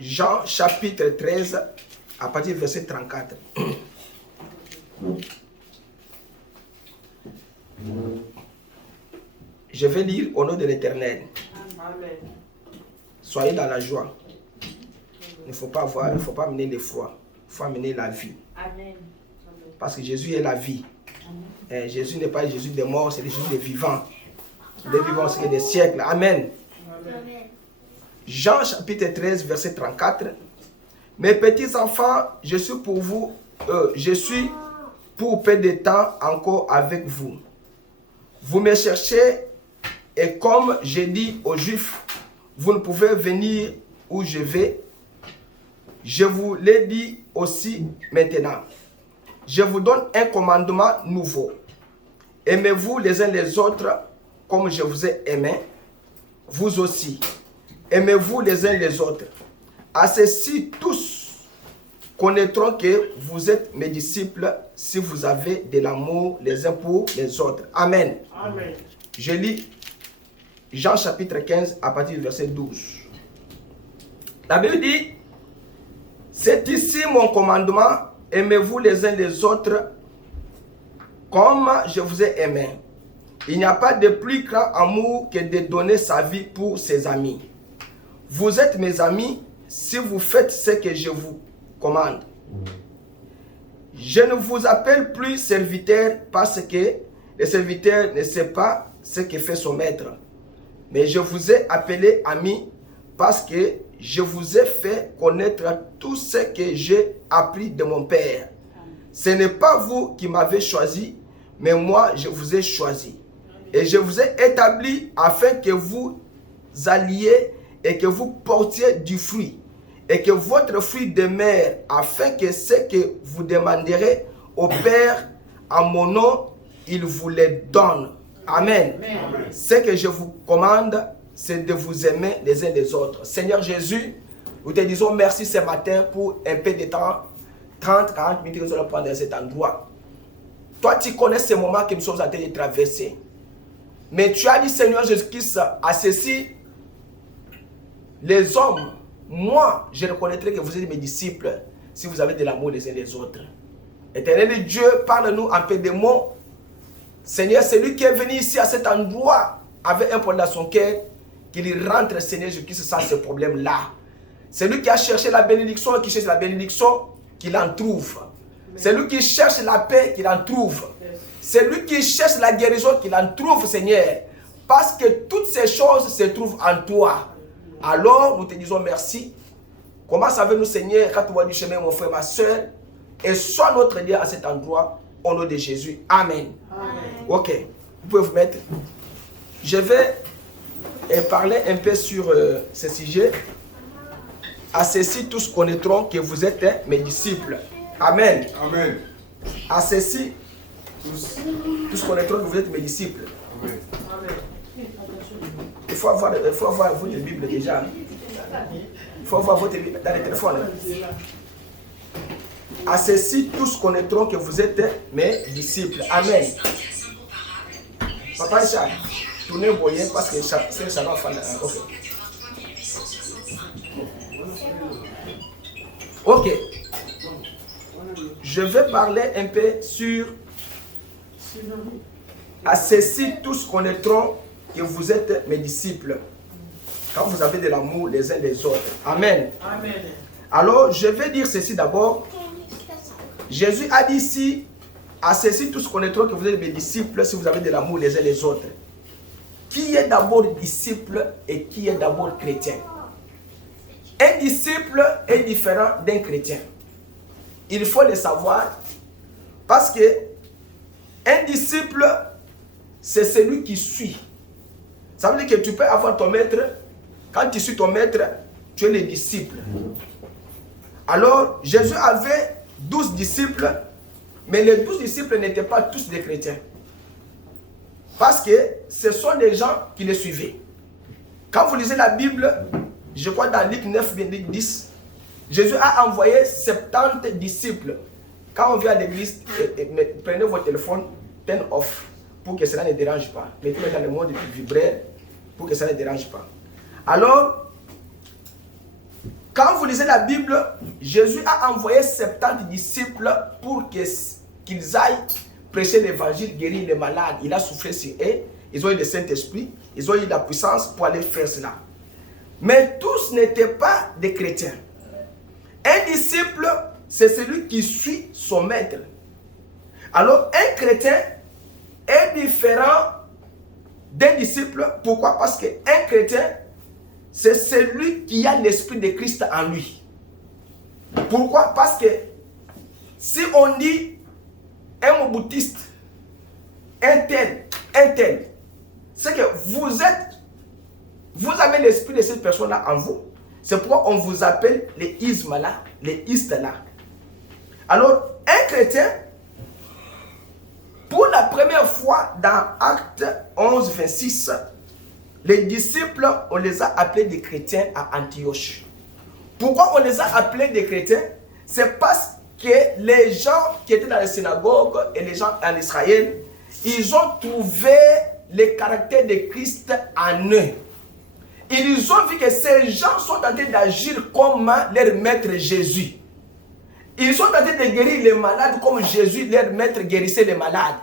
Jean chapitre 13, à partir du verset 34. Je vais lire au nom de l'Éternel. Soyez dans la joie. Il ne faut pas amener l'effroi. Il faut amener la vie. Amen. Parce que Jésus est la vie. Jésus n'est pas le Jésus des morts, c'est le Jésus des vivants. Des vivants, c'est des siècles. Amen. Amen. Jean chapitre 13, verset 34. Mes petits enfants, je suis pour vous, je suis pour peu de temps encore avec vous. Vous me cherchez et comme j'ai dit aux Juifs, vous ne pouvez venir où je vais. Je vous l'ai dit aussi maintenant. Je vous donne un commandement nouveau. Aimez-vous les uns les autres comme je vous ai aimé. Vous aussi. Aimez-vous les uns les autres. À ceci, tous connaîtront que vous êtes mes disciples si vous avez de l'amour les uns pour les autres. Amen. Amen. Je lis Jean chapitre 15 à partir du verset 12. La Bible dit, c'est ici mon commandement, aimez-vous les uns les autres comme je vous ai aimé. Il n'y a pas de plus grand amour que de donner sa vie pour ses amis. Vous êtes mes amis si vous faites ce que je vous commande. Je ne vous appelle plus serviteur parce que le serviteur ne sait pas ce que fait son maître. Mais je vous ai appelé ami parce que je vous ai fait connaître tout ce que j'ai appris de mon Père. Ce n'est pas vous qui m'avez choisi, mais moi je vous ai choisi. Et je vous ai établi afin que vous alliez et que vous portiez du fruit. Et que votre fruit demeure afin que ce que vous demanderez au Père en mon nom, il vous les donne. Amen. Amen. Ce que je vous commande, c'est de vous aimer les uns les autres. Seigneur Jésus, nous te disons merci ce matin pour un peu de temps, 30-40 minutes que nous allons prendre dans cet endroit. Toi, tu connais ces moments que nous sommes en train de traverser. Mais tu as dit, Seigneur Jésus-Christ, à ceci, les hommes, moi, je reconnaîtrai que vous êtes mes disciples si vous avez de l'amour les uns les autres. Éternel Dieu, parle-nous un peu de mots. Seigneur, c'est lui qui est venu ici à cet endroit avec un problème dans son cœur, qu'il rentre, Seigneur Jésus-Christ, sans ce problème-là. C'est lui qui a cherché la bénédiction et qui cherche la bénédiction, qu'il en trouve. C'est lui qui cherche la paix, qu'il en trouve. C'est lui qui cherche la guérison, qu'il en trouve, Seigneur. Parce que toutes ces choses se trouvent en toi. Alors, nous te disons merci. Commence avec nous, Seigneur, quand tu vois du chemin, mon frère, ma soeur. Et sois notre Dieu à cet endroit, au nom de Jésus. Amen. Amen. Ok, vous pouvez vous mettre. Je vais parler un peu sur ce sujet. À ceci, tous connaîtront que vous êtes mes disciples. Amen. Amen. À ceci, tous connaîtront que vous êtes mes disciples. Amen. Il faut avoir votre Bible déjà. Il faut avoir votre Bible dans le téléphone. À ceci, tous connaîtront que vous êtes mes disciples. Amen. Papa Richard, tournez le moyen parce que ça va faire. Ok. Ok. Je vais parler un peu sur. À ceci, tous connaîtront que vous êtes mes disciples. Quand vous avez de l'amour les uns les autres. Amen. Amen. Alors, je vais dire ceci d'abord. Jésus a dit ici, à ceci tous connaîtront que vous êtes mes disciples si vous avez de l'amour les uns les autres. Qui est d'abord disciple et qui est d'abord chrétien? Un disciple est différent d'un chrétien. Il faut le savoir parce que un disciple, c'est celui qui suit. Ça veut dire que tu peux avoir ton maître. Quand tu suis ton maître, tu es le disciple. Alors, Jésus avait 12 disciples, mais les 12 disciples n'étaient pas tous des chrétiens. Parce que ce sont des gens qui les suivaient. Quand vous lisez la Bible, je crois dans Luc 9, Luc 10, Jésus a envoyé 70 disciples. Quand on vient à l'église, prenez votre téléphone, turn off, pour que cela ne dérange pas. Mettez-le dans le mode vibraire, pour que ça ne dérange pas. Alors, Quand vous lisez la Bible, Jésus a envoyé 70 disciples pour qu'ils aillent prêcher l'évangile, guérir les malades. Il a soufflé sur eux. Ils ont eu le Saint-Esprit. Ils ont eu la puissance pour aller faire cela. Mais tous n'étaient pas des chrétiens. Un disciple, c'est celui qui suit son maître. Alors, un chrétien est différent d'un disciple. Pourquoi? Parce qu'un chrétien, c'est celui qui a l'esprit de Christ en lui. Pourquoi? Parce que si on dit un bouddhiste, un tel, c'est que vous avez l'esprit de cette personne-là en vous. C'est pourquoi on vous appelle les ismes-là, les istes-là. Alors, un chrétien, pour la première fois dans Actes 11, 26, les disciples, on les a appelés des chrétiens à Antioche. Pourquoi on les a appelés des chrétiens? C'est parce que les gens qui étaient dans les synagogues et les gens en Israël, ils ont trouvé le caractère de Christ en eux. Ils ont vu que ces gens sont en train d'agir comme leur maître Jésus. Ils sont en train de guérir les malades comme Jésus, leur maître, guérissait les malades.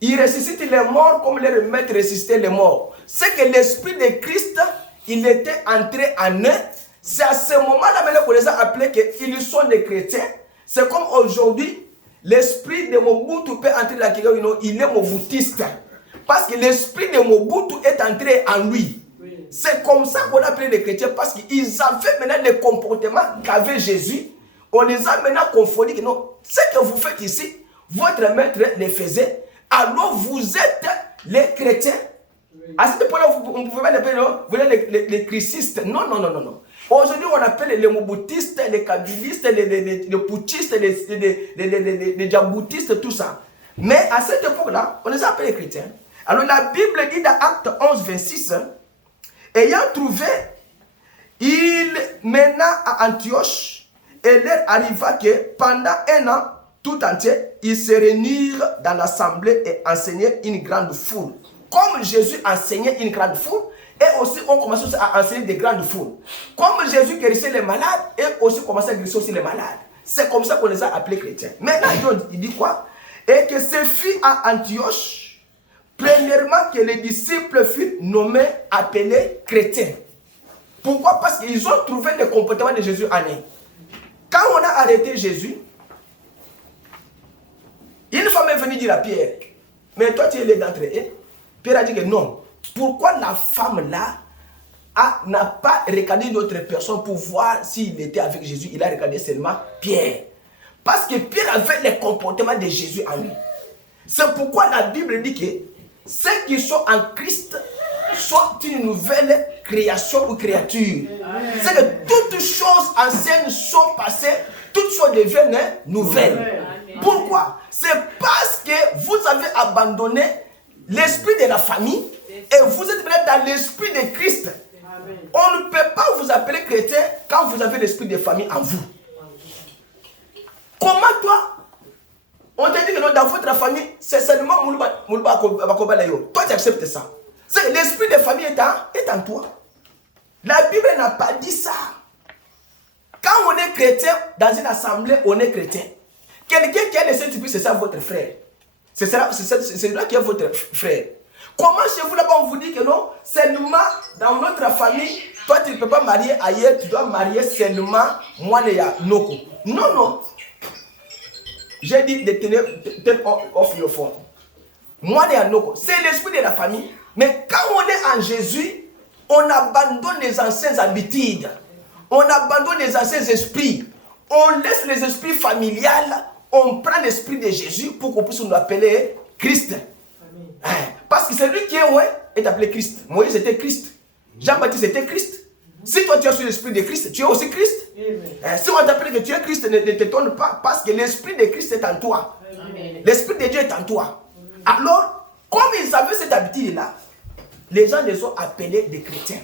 Ils ressuscitent les morts comme leur maître ressuscitait les morts. C'est que l'esprit de Christ, il était entré en eux. C'est à ce moment-là qu'on les a appelés qu'ils sont des chrétiens. C'est comme aujourd'hui, l'esprit de Mobutu peut entrer dans quelqu'un, il est mobutiste. Parce que l'esprit de Mobutu est entré en lui. Oui. C'est comme ça qu'on appelle les chrétiens, parce qu'ils avaient maintenant le comportement qu'avait Jésus. On les a maintenant confondus que non, ce que vous faites ici, votre maître le faisait. Alors vous êtes les chrétiens. Oui. À cette époque-là, on ne pouvait pas l'appeler les christistes. Non. Aujourd'hui, on appelle les moboutistes, les kabylistes, les putschistes, les djaboutistes, tout ça. Mais à cette époque-là, on les appelle les chrétiens. Alors la Bible dit dans Acte 11, 26, ayant trouvé, il mena à Antioche et leur arriva que pendant un an tout entier, ils se réunirent dans l'assemblée et enseignaient une grande foule. Comme Jésus enseignait une grande foule, et aussi on commençait à enseigner des grandes foules. Comme Jésus guérissait les malades, et aussi commençait à guérir aussi les malades. C'est comme ça qu'on les a appelés chrétiens. Maintenant, il dit quoi? Et que ce fut à Antioche, premièrement, que les disciples furent nommés, appelés chrétiens. Pourquoi? Parce qu'ils ont trouvé le comportement de Jésus en eux. Quand on a arrêté Jésus, une femme est venue dire à Pierre, mais toi tu es l'un d'entre eux. Pierre a dit que non. Pourquoi la femme là n'a pas regardé une autre personne pour voir s'il était avec Jésus? Il a regardé seulement Pierre. Parce que Pierre avait le comportement de Jésus en lui. C'est pourquoi la Bible dit que ceux qui sont en Christ sont une nouvelle création ou créature. C'est que toutes choses anciennes sont passées, toutes choses deviennent nouvelles. Pourquoi? C'est parce que vous avez abandonné l'esprit de la famille et vous êtes maintenant dans l'esprit de Christ. On ne peut pas vous appeler chrétien quand vous avez l'esprit de famille en vous. Comment toi, on te dit que dans votre famille, c'est seulement Moulba Bakobalayo. Toi, tu acceptes ça. L'esprit de famille est en toi. La Bible n'a pas dit ça. Quand on est chrétien, dans une assemblée, on est chrétien. Quelqu'un qui a le Saint-Esprit, c'est ça votre frère. C'est là qui est votre frère. Comment chez vous là-bas on vous dit que non, seulement dans notre famille, toi tu ne peux pas marier ailleurs, tu dois marier seulement Mwaneya Noko. Non. J'ai dit de tenir off your phone. Mwaneya Noko, c'est l'esprit de la famille. Mais quand on est en Jésus, on abandonne les anciennes habitudes. On abandonne les anciens esprits. On laisse les esprits familiales. On prend l'esprit de Jésus pour qu'on puisse nous appeler Christ. Amen. Parce que celui qui est appelé Christ. Moïse était Christ. Jean-Baptiste était Christ. Si toi tu as sur l'esprit de Christ, tu es aussi Christ. Si on t'appelle que tu es Christ, ne t'étonne pas parce que l'esprit de Christ est en toi. L'esprit de Dieu est en toi. Alors, comme ils avaient cette habitude-là, les gens les ont appelés des chrétiens.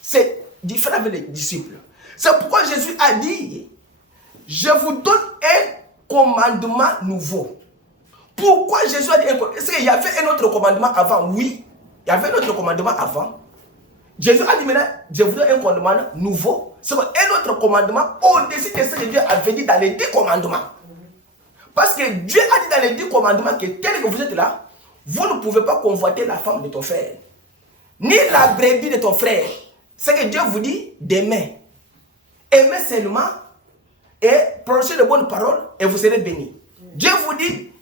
C'est différent avec les disciples. C'est pourquoi Jésus a dit, je vous donne un commandement nouveau. Pourquoi Jésus a dit un commandement? Est-ce qu'il y avait un autre commandement avant? Oui, il y avait un autre commandement avant. Jésus a dit maintenant, je vous donne un commandement nouveau. c'est un autre commandement au-dessus de ce que Dieu avait dit dans les 10 commandements. Parce que Dieu a dit dans les 10 commandements que tel que vous êtes là, vous ne pouvez pas convoiter la femme de ton frère, ni la brebis de ton frère. C'est que Dieu vous dit d'aimer. Aimez seulement et prononcez de bonnes paroles et vous serez bénis. Dieu vous dit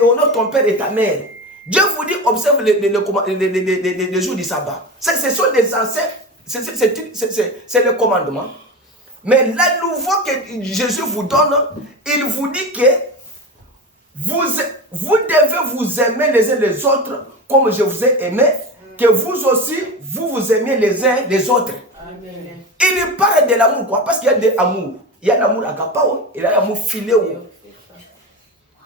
honore ton père et ta mère. Dieu vous dit observe les jours du sabbat. Ce sont des anciens, c'est le commandement. Mais la nouveau que Jésus vous donne, il vous dit que vous devez vous aimer les uns les autres comme je vous ai aimé, que vous aussi, vous aimiez les uns les autres. Amen. Il parle de l'amour, quoi, parce qu'il y a de l'amour. Il y a l'amour agapao et il y a l'amour philéo.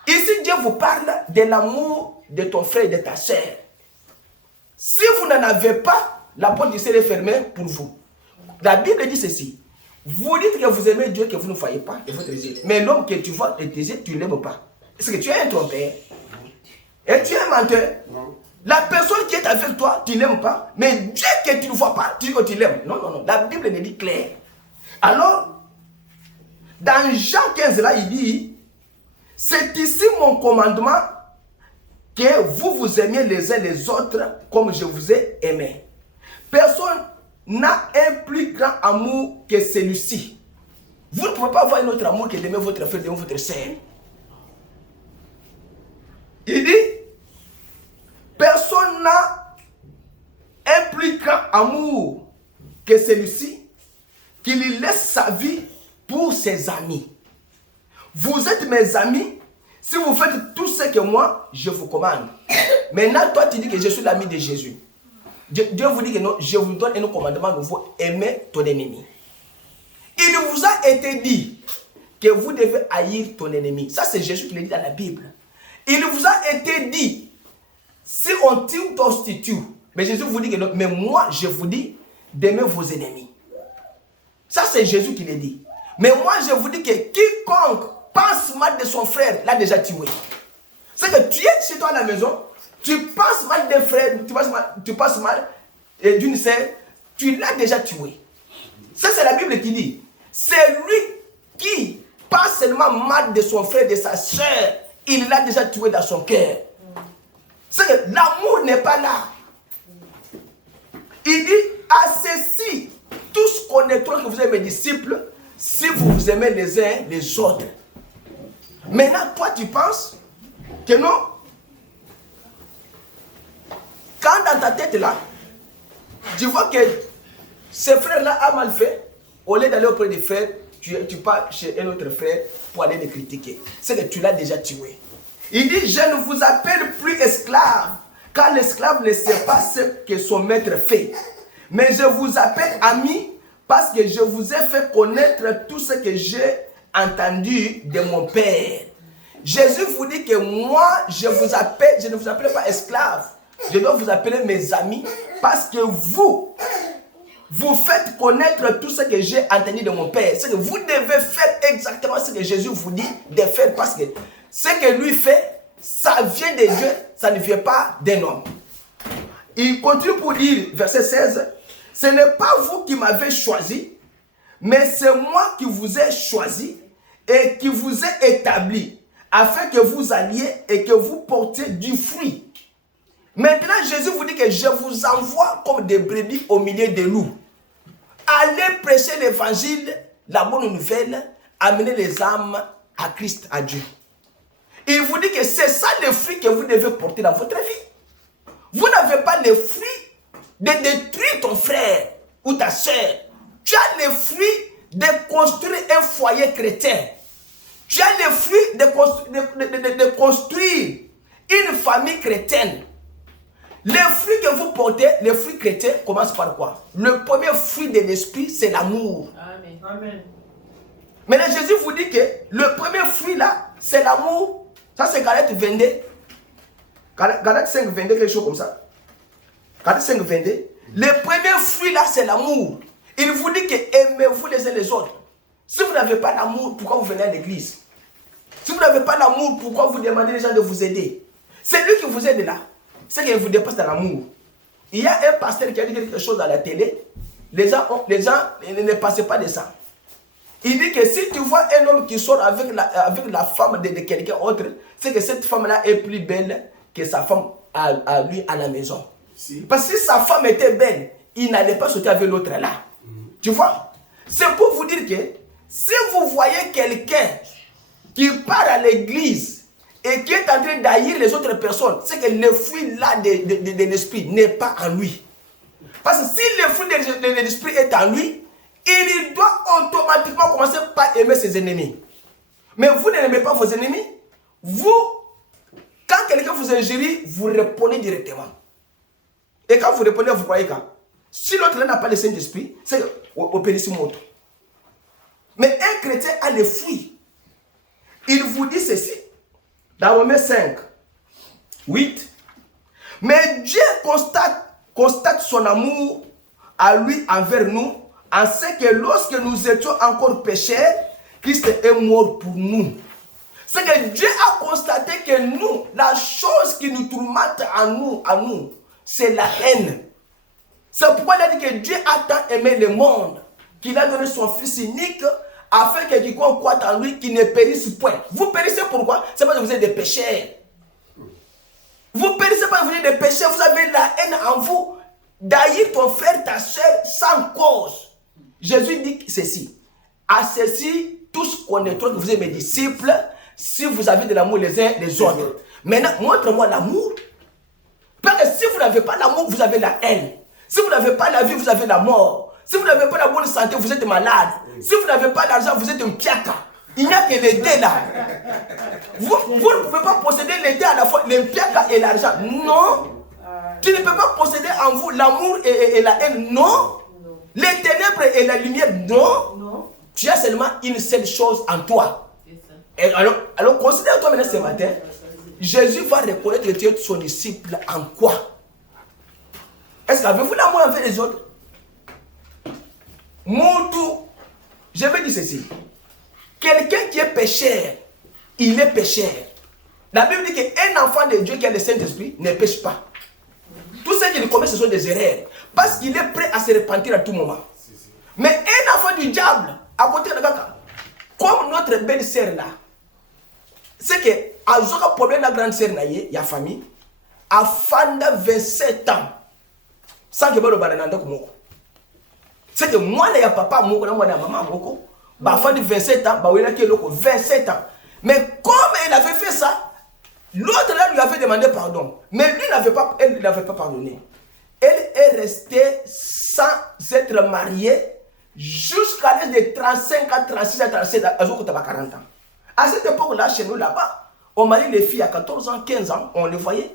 Ici, Dieu vous parle de l'amour de ton frère et de ta sœur. Si vous n'en avez pas, la porte du ciel est fermée pour vous. La Bible dit ceci. Vous dites que vous aimez Dieu, que vous ne voyez pas, et votre Dieu. Mais l'homme que tu vois et tes yeux, tu ne l'aimes pas. Est-ce que tu es un trompeur? Et tu es un menteur? Non. La personne qui est avec toi, tu ne l'aimes pas. Mais Dieu que tu ne vois pas, tu dis que tu l'aimes. Non, non, non. La Bible le dit clair. Alors, dans Jean 15, là, il dit, c'est ici mon commandement, que vous vous aimiez les uns les autres comme je vous ai aimé. Personne n'a un plus grand amour que celui-ci. Vous ne pouvez pas avoir un autre amour que d'aimer votre frère, d'aimer votre sœur. Il dit, personne n'a un plus grand amour que celui-ci, qu'il laisse sa vie pour ses amis. Vous êtes mes amis si vous faites tout ce que moi, je vous commande. Maintenant, toi, tu dis que je suis l'ami de Jésus. Dieu vous dit que non, je vous donne un commandement nouveau, aimer ton ennemi. Il vous a été dit que vous devez haïr ton ennemi. Ça, c'est Jésus qui le dit dans la Bible. Il vous a été dit, si on t'institue, mais Jésus vous dit que non, mais moi, je vous dis d'aimer vos ennemis. Ça, c'est Jésus qui le dit. Mais moi, je vous dis que quiconque pense mal de son frère l'a déjà tué. C'est que tu es chez toi à la maison, tu penses mal d'un frère, tu penses mal d'une sœur, tu l'as déjà tué. Ça, c'est la Bible qui dit. C'est lui qui pense seulement mal de son frère, de sa sœur, il l'a déjà tué dans son cœur. C'est que l'amour n'est pas là. Il dit, à ceci, tous connaîtront que vous êtes mes disciples, si vous vous aimez les uns les autres. Maintenant, toi, tu penses que non. Quand dans ta tête, là, tu vois que ce frère-là a mal fait, au lieu d'aller auprès des frères, tu pars chez un autre frère pour aller le critiquer. C'est que tu l'as déjà tué. Il dit, je ne vous appelle plus esclave, car l'esclave ne sait pas ce que son maître fait. Mais je vous appelle ami, parce que je vous ai fait connaître tout ce que j'ai entendu de mon Père. Jésus vous dit que moi, je ne vous appelle pas esclave. Je dois vous appeler mes amis, parce que vous faites connaître tout ce que j'ai entendu de mon Père. C'est que vous devez faire exactement ce que Jésus vous dit de faire, parce que ce que lui fait, ça vient de Dieu, ça ne vient pas d'un homme. Il continue pour dire, verset 16, ce n'est pas vous qui m'avez choisi, mais c'est moi qui vous ai choisi et qui vous ai établi, afin que vous alliez et que vous portiez du fruit. Maintenant, Jésus vous dit que je vous envoie comme des brebis au milieu des loups. Allez prêcher l'évangile, la bonne nouvelle, amener les âmes à Christ, à Dieu. Il vous dit que c'est ça le fruit que vous devez porter dans votre vie. Vous n'avez pas le fruit de détruire ton frère ou ta soeur. Tu as le fruit de construire un foyer chrétien. Tu as le fruit de construire une famille chrétienne. Les fruits que vous portez, les fruits chrétiens, commencent par quoi? Le premier fruit de l'esprit, c'est l'amour. Amen. Amen. Maintenant, Jésus vous dit que le premier fruit là, c'est l'amour. Ça, c'est Galates 22. Galates 5, 22, quelque chose comme ça. Galates 5, 22. Le premier fruit là, c'est l'amour. Il vous dit que aimez-vous les uns les autres. Si vous n'avez pas l'amour, pourquoi vous venez à l'église? Si vous n'avez pas l'amour, pourquoi vous demandez les gens de vous aider? C'est lui qui vous aide là. C'est qu'il vous dépasse dans l'amour. Il y a un pasteur qui a dit quelque chose à la télé. les gens ne passaient pas de ça. Il dit que si tu vois un homme qui sort avec la femme de quelqu'un autre, c'est que cette femme-là est plus belle que sa femme à lui à la maison. Si. Parce que si sa femme était belle, il n'allait pas sortir avec l'autre là. Tu vois? C'est pour vous dire que si vous voyez quelqu'un qui part à l'église et qui est en train d'haïr les autres personnes, c'est que le fruit là de l'esprit n'est pas en lui. Parce que si le fruit de l'esprit est en lui, il doit automatiquement commencer par aimer ses ennemis. Mais vous n'aimez pas vos ennemis. Vous, quand quelqu'un vous injurie, vous répondez directement. Et quand vous répondez, vous croyez quoi? Si l'autre n'a pas le Saint-Esprit, c'est au périssimo. Mais un chrétien a le fruit. Il vous dit ceci, dans Romains 5, 8. Mais Dieu constate son amour à lui envers nous, en ce que lorsque nous étions encore pécheurs, Christ est mort pour nous. C'est que Dieu a constaté que nous, la chose qui nous tourmente à nous, c'est la haine. C'est pourquoi il a dit que Dieu a tant aimé le monde, qu'il a donné son Fils unique, afin que quiconque croit en lui, qu'il ne périsse point. Vous périssez pourquoi? C'est parce que vous êtes des pécheurs. Vous périssez parce que vous êtes des pécheurs, vous avez la haine en vous, d'haïr ton frère, ta soeur, sans cause. Jésus dit ceci, à ceci, tous connaîtront que vous êtes mes disciples, si vous avez de l'amour les uns les autres. Maintenant, montre-moi l'amour. Parce que si vous n'avez pas l'amour, vous avez la haine. Si vous n'avez pas la vie, vous avez la mort. Si vous n'avez pas la bonne santé, vous êtes malade. Si vous n'avez pas d'argent, vous êtes un piaka. Il n'y a que les deux là. Vous ne pouvez pas posséder les deux à la fois, le piaka et l'argent. Non. Tu ne peux pas posséder en vous l'amour et la haine. Non. Les ténèbres et la lumière. Non. Tu as seulement une seule chose en toi. Et alors considère-toi maintenant ce matin. Jésus va reconnaître que tu es son disciple en quoi? Est-ce qu'avez-vous l'amour envers les autres? Je vais dire ceci. Quelqu'un qui est pécheur, il est pécheur. La Bible dit qu'un enfant de Dieu qui a le Saint-Esprit ne pêche pas. Tout ce qu'il commet, ce sont des erreurs. Parce qu'il est prêt à se repentir à tout moment. Mais un enfant du diable, à côté de Gaka, comme notre belle-sœur là, c'est que, à un problème de la grande sœur, il y a famille, à Fanda 27 ans, sans que le barananda kumoko. C'est que moi, il y a papa, moi, il y a maman, moko. Bah, Fanda 27 ans, bah, il y a 27 ans. Mais comme elle avait fait ça, l'autre là lui avait demandé pardon. Mais lui elle ne l'avait pas pardonné. Elle est restée sans être mariée jusqu'à l'âge de 35 ans, 36 ans, 37 ans, à 40 ans. À cette époque-là, chez nous là-bas, on marie les filles à 14 ans, 15 ans, on les voyait.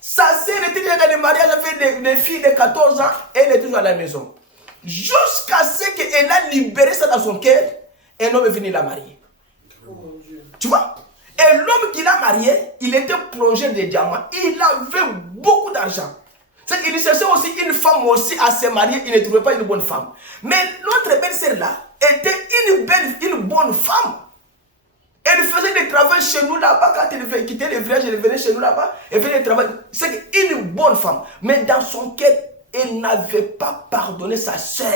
Sa sœur était déjà dans le mariage avec des filles de 14 ans, elle est toujours à la maison. Jusqu'à ce qu'elle a libéré ça dans son cœur, un homme est venu la marier. Tu vois? Et l'homme qui l'a marié, il était plongé de diamants. Il avait beaucoup d'argent. C'est qu'il cherchait aussi une femme aussi à se marier. Il ne trouvait pas une bonne femme. Mais notre belle-sœur là était une bonne femme. Elle faisait des travaux chez nous là-bas. Quand elle quittait le village, elle venait chez nous là-bas. Elle faisait des travaux. C'est une bonne femme. Mais dans son cœur, elle n'avait pas pardonné sa sœur.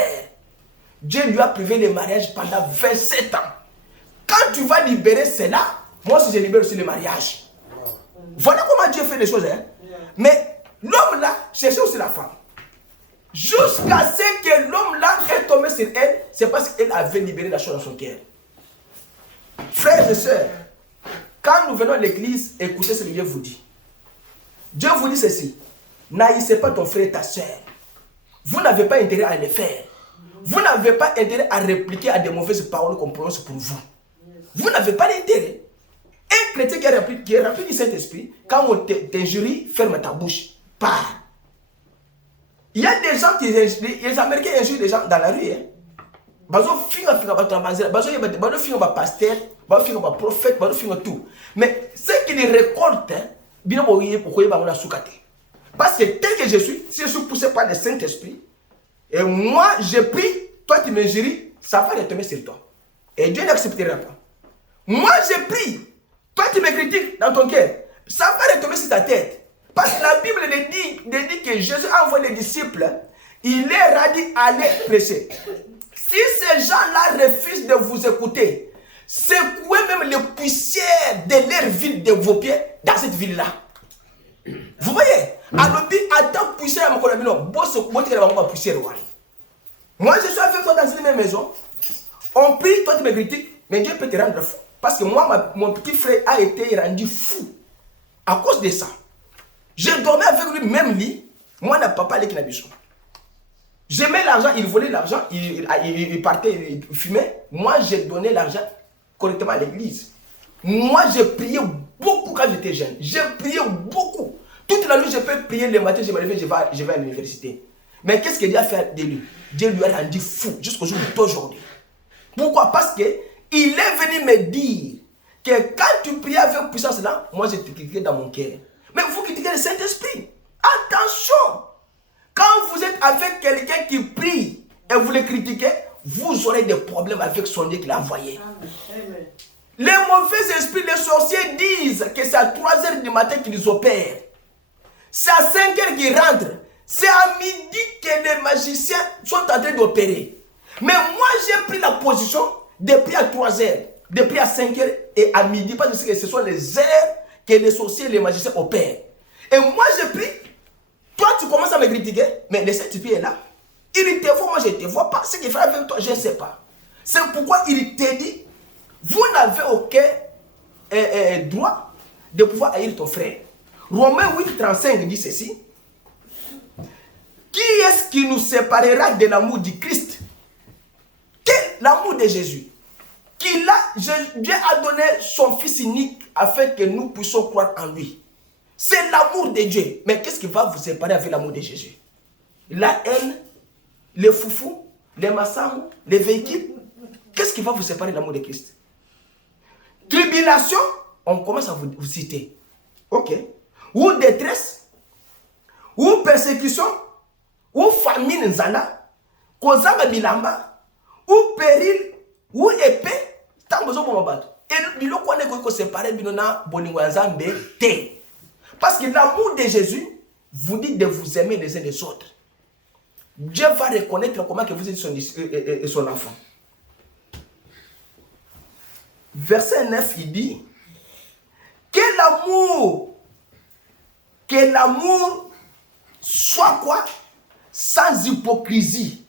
Dieu lui a privé le mariage pendant 27 ans. Quand tu vas libérer cela, moi aussi je libère aussi le mariage. Voilà comment Dieu fait les choses. Hein? Mais l'homme là cherchait aussi la femme. Jusqu'à ce que l'homme là est tombé sur elle, c'est parce qu'elle avait libéré la chose dans son cœur. Frères et sœurs, quand nous venons à l'église, écoutez ce que Dieu vous dit. Dieu vous dit ceci. N'haïssez pas ton frère et ta sœur. Vous n'avez pas intérêt à le faire. Vous n'avez pas intérêt à répliquer à des mauvaises paroles qu'on prononce pour vous. Vous n'avez pas d'intérêt. Un chrétien qui est rempli du Saint-Esprit, quand on t'injurie, ferme ta bouche. Pars. Il y a des gens qui injurient, les Américains injurient les gens dans la rue. Mais ce qu'ils récoltent, parce que tel que je suis, si je suis poussé par le Saint-Esprit, et moi je prie, toi tu m'injuries, ça va retomber sur toi. Et Dieu n'acceptera pas. Moi je prie, toi tu me critiques dans ton cœur, ça va retomber sur ta tête. Parce que la Bible dit que Jésus a envoyé les disciples, il leur a dit allez prêcher. Si ces gens-là refusent de vous écouter, secouez même les poussières de leur ville de vos pieds dans cette ville-là. Vous voyez? Alors, attends, poussière à mon collègue, non, moi je suis avec toi dans une même maison. On prie, toi tu me critiques, mais Dieu peut te rendre fou. Parce que moi, mon petit frère a été rendu fou à cause de ça. Je dormais avec lui, même lit. Moi, n'a pas parlé qu'il a besoin. J'aimais l'argent, il volait l'argent, il partait, il fumait. Moi, j'ai donné l'argent correctement à l'église. Moi, j'ai prié beaucoup quand j'étais jeune. J'ai prié beaucoup. Toute la nuit, je peux prier le matin, je me lève, je vais à l'université. Mais qu'est-ce que Dieu a fait de lui? Dieu lui a rendu fou jusqu'au jour d'aujourd'hui. Pourquoi? Parce qu'il est venu me dire que quand tu priais avec puissance là, moi je te critiquais dans mon cœur. Mais vous critiquez le Saint-Esprit. Attention! Quand vous êtes avec quelqu'un qui prie et vous le critiquez, vous aurez des problèmes avec son Dieu qu'il a envoyé. Amen. Les mauvais esprits, les sorciers disent que c'est à 3 h du matin qu'ils opèrent. C'est à 5 h qu'ils rentrent. C'est à midi que les magiciens sont en train d'opérer. Mais moi, j'ai pris la position de prier à 3 h, de prier à 5 h et à midi, parce que ce sont les heures que les sorciers et les magiciens opèrent. Et moi, j'ai pris. Toi, tu commences à me critiquer, mais le Saint-Esprit est là. Il te voit, moi je ne te vois pas. Ce qu'il fait avec toi, je ne sais pas. C'est pourquoi il te dit, vous n'avez aucun droit de pouvoir haïr ton frère. Romains 8, 35 dit ceci. Qui est-ce qui nous séparera de l'amour du Christ? L'amour de Jésus. Dieu a donné son Fils unique afin que nous puissions croire en lui. C'est l'amour de Dieu. Mais qu'est-ce qui va vous séparer avec l'amour de Jésus? La haine, les foufous, les massacres, les véhicules. Qu'est-ce qui va vous séparer de l'amour de Christ? Tribulation, on commence à vous citer. Ok. Ou détresse, ou persécution, ou famine nzala, kozanga bilamba, ou péril, ou épée, tant besoin pour ma bateau. Et le quoi n'est séparé binona boningwanzambe te. Parce que l'amour de Jésus vous dit de vous aimer les uns les autres. Dieu va reconnaître comment que vous êtes son enfant. Verset 9, il dit que l'amour soit quoi? Sans hypocrisie.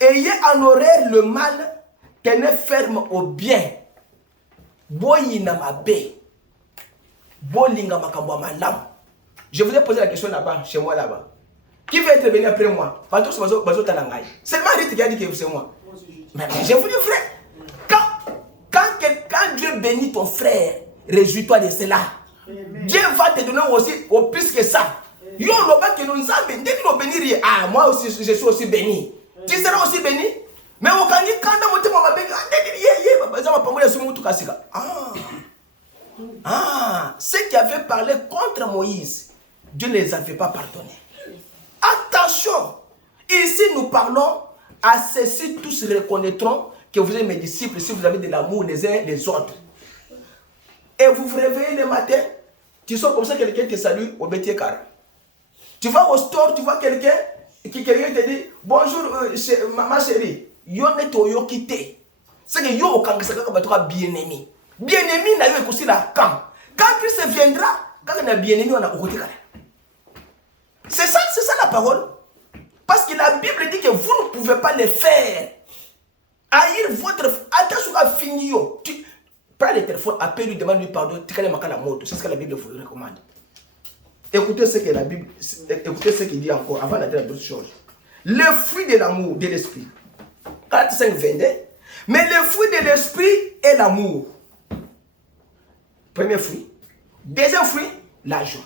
Ayez en horreur le mal, tenez ferme au bien. Boyina mabe. Je vous ai posé la question là-bas, chez moi là-bas. Qui veut être venu après moi? Seulement Rite qui a dit que c'est moi. Mais je vous dis frère, quand Dieu bénit ton frère, réjouis-toi de cela. Dieu va te donner aussi au plus que ça. Yo loba que nous avons béni. Ah, moi aussi je suis aussi béni. Tu seras aussi béni. Mais au Kanye, quand on m'a ceux qui avaient parlé contre Moïse, Dieu ne les avait pas pardonnés. Attention, ici nous parlons à ceux-ci, tous reconnaîtront que vous êtes mes disciples si vous avez de l'amour les uns les autres. Et vous vous réveillez le matin, tu sors comme ça, quelqu'un te salue au métier car. Tu vas au store, tu vois quelqu'un te dit bonjour ma chérie, yo neto yo quitté. C'est que yo okangisa ka batwa bien-aimé. Bien-aimé na yo aussi là quand Christ viendra, quand on a bien-aimé on a côté. C'est ça la parole. Parce que la Bible dit que vous ne pouvez pas le faire. Haïr votre attention à finir. Tu prends le téléphone, appelle-lui, demande-lui pardon, tu connais la mode. C'est ce que la Bible vous recommande. Écoutez ce que la Bible, écoutez ce qu'il dit encore avant d'entrer dans d'autres choses. Le fruit de l'amour, de l'esprit. 45, 22. Mais le fruit de l'esprit est l'amour. Premier fruit. Deuxième fruit, la joie.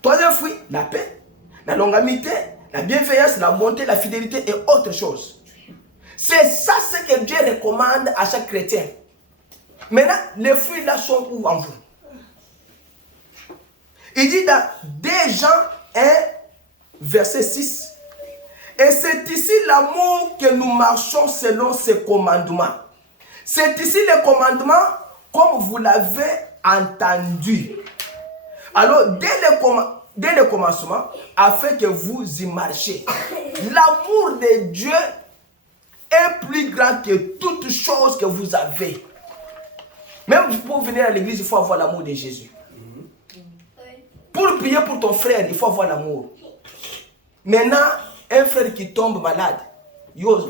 Troisième fruit, la paix, la longanimité, la bienveillance, la bonté, la fidélité et autre chose. C'est ça ce que Dieu recommande à chaque chrétien. Maintenant, les fruits là sont où en vous? Il dit dans 2 Jean 1, verset 6. Et c'est ici l'amour que nous marchons selon ses commandements. C'est ici les commandements comme vous l'avez entendu. Alors, dès les commandements, dès le commencement, afin que vous y marchiez. L'amour de Dieu est plus grand que toute chose que vous avez. Même pour venir à l'église, il faut avoir l'amour de Jésus. Pour prier pour ton frère, il faut avoir l'amour. Maintenant, un frère qui tombe malade, vous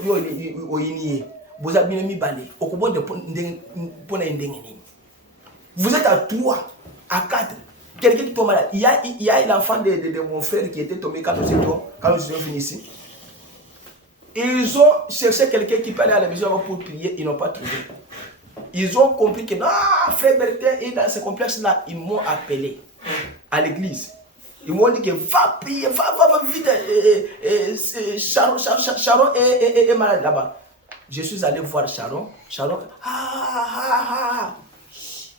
êtes à 3, à 4. Quelqu'un qui tombe malade. Il y a l'enfant de mon frère qui était tombé quand nous étions venus ici. Ils ont cherché quelqu'un qui peut aller à la maison pour prier, ils n'ont pas trouvé. Ils ont compris que non, frère Bertin est dans ce complexe-là. Ils m'ont appelé à l'église. Ils m'ont dit que va prier, va vite. Sharon est malade là-bas. Je suis allé voir Sharon. Sharon,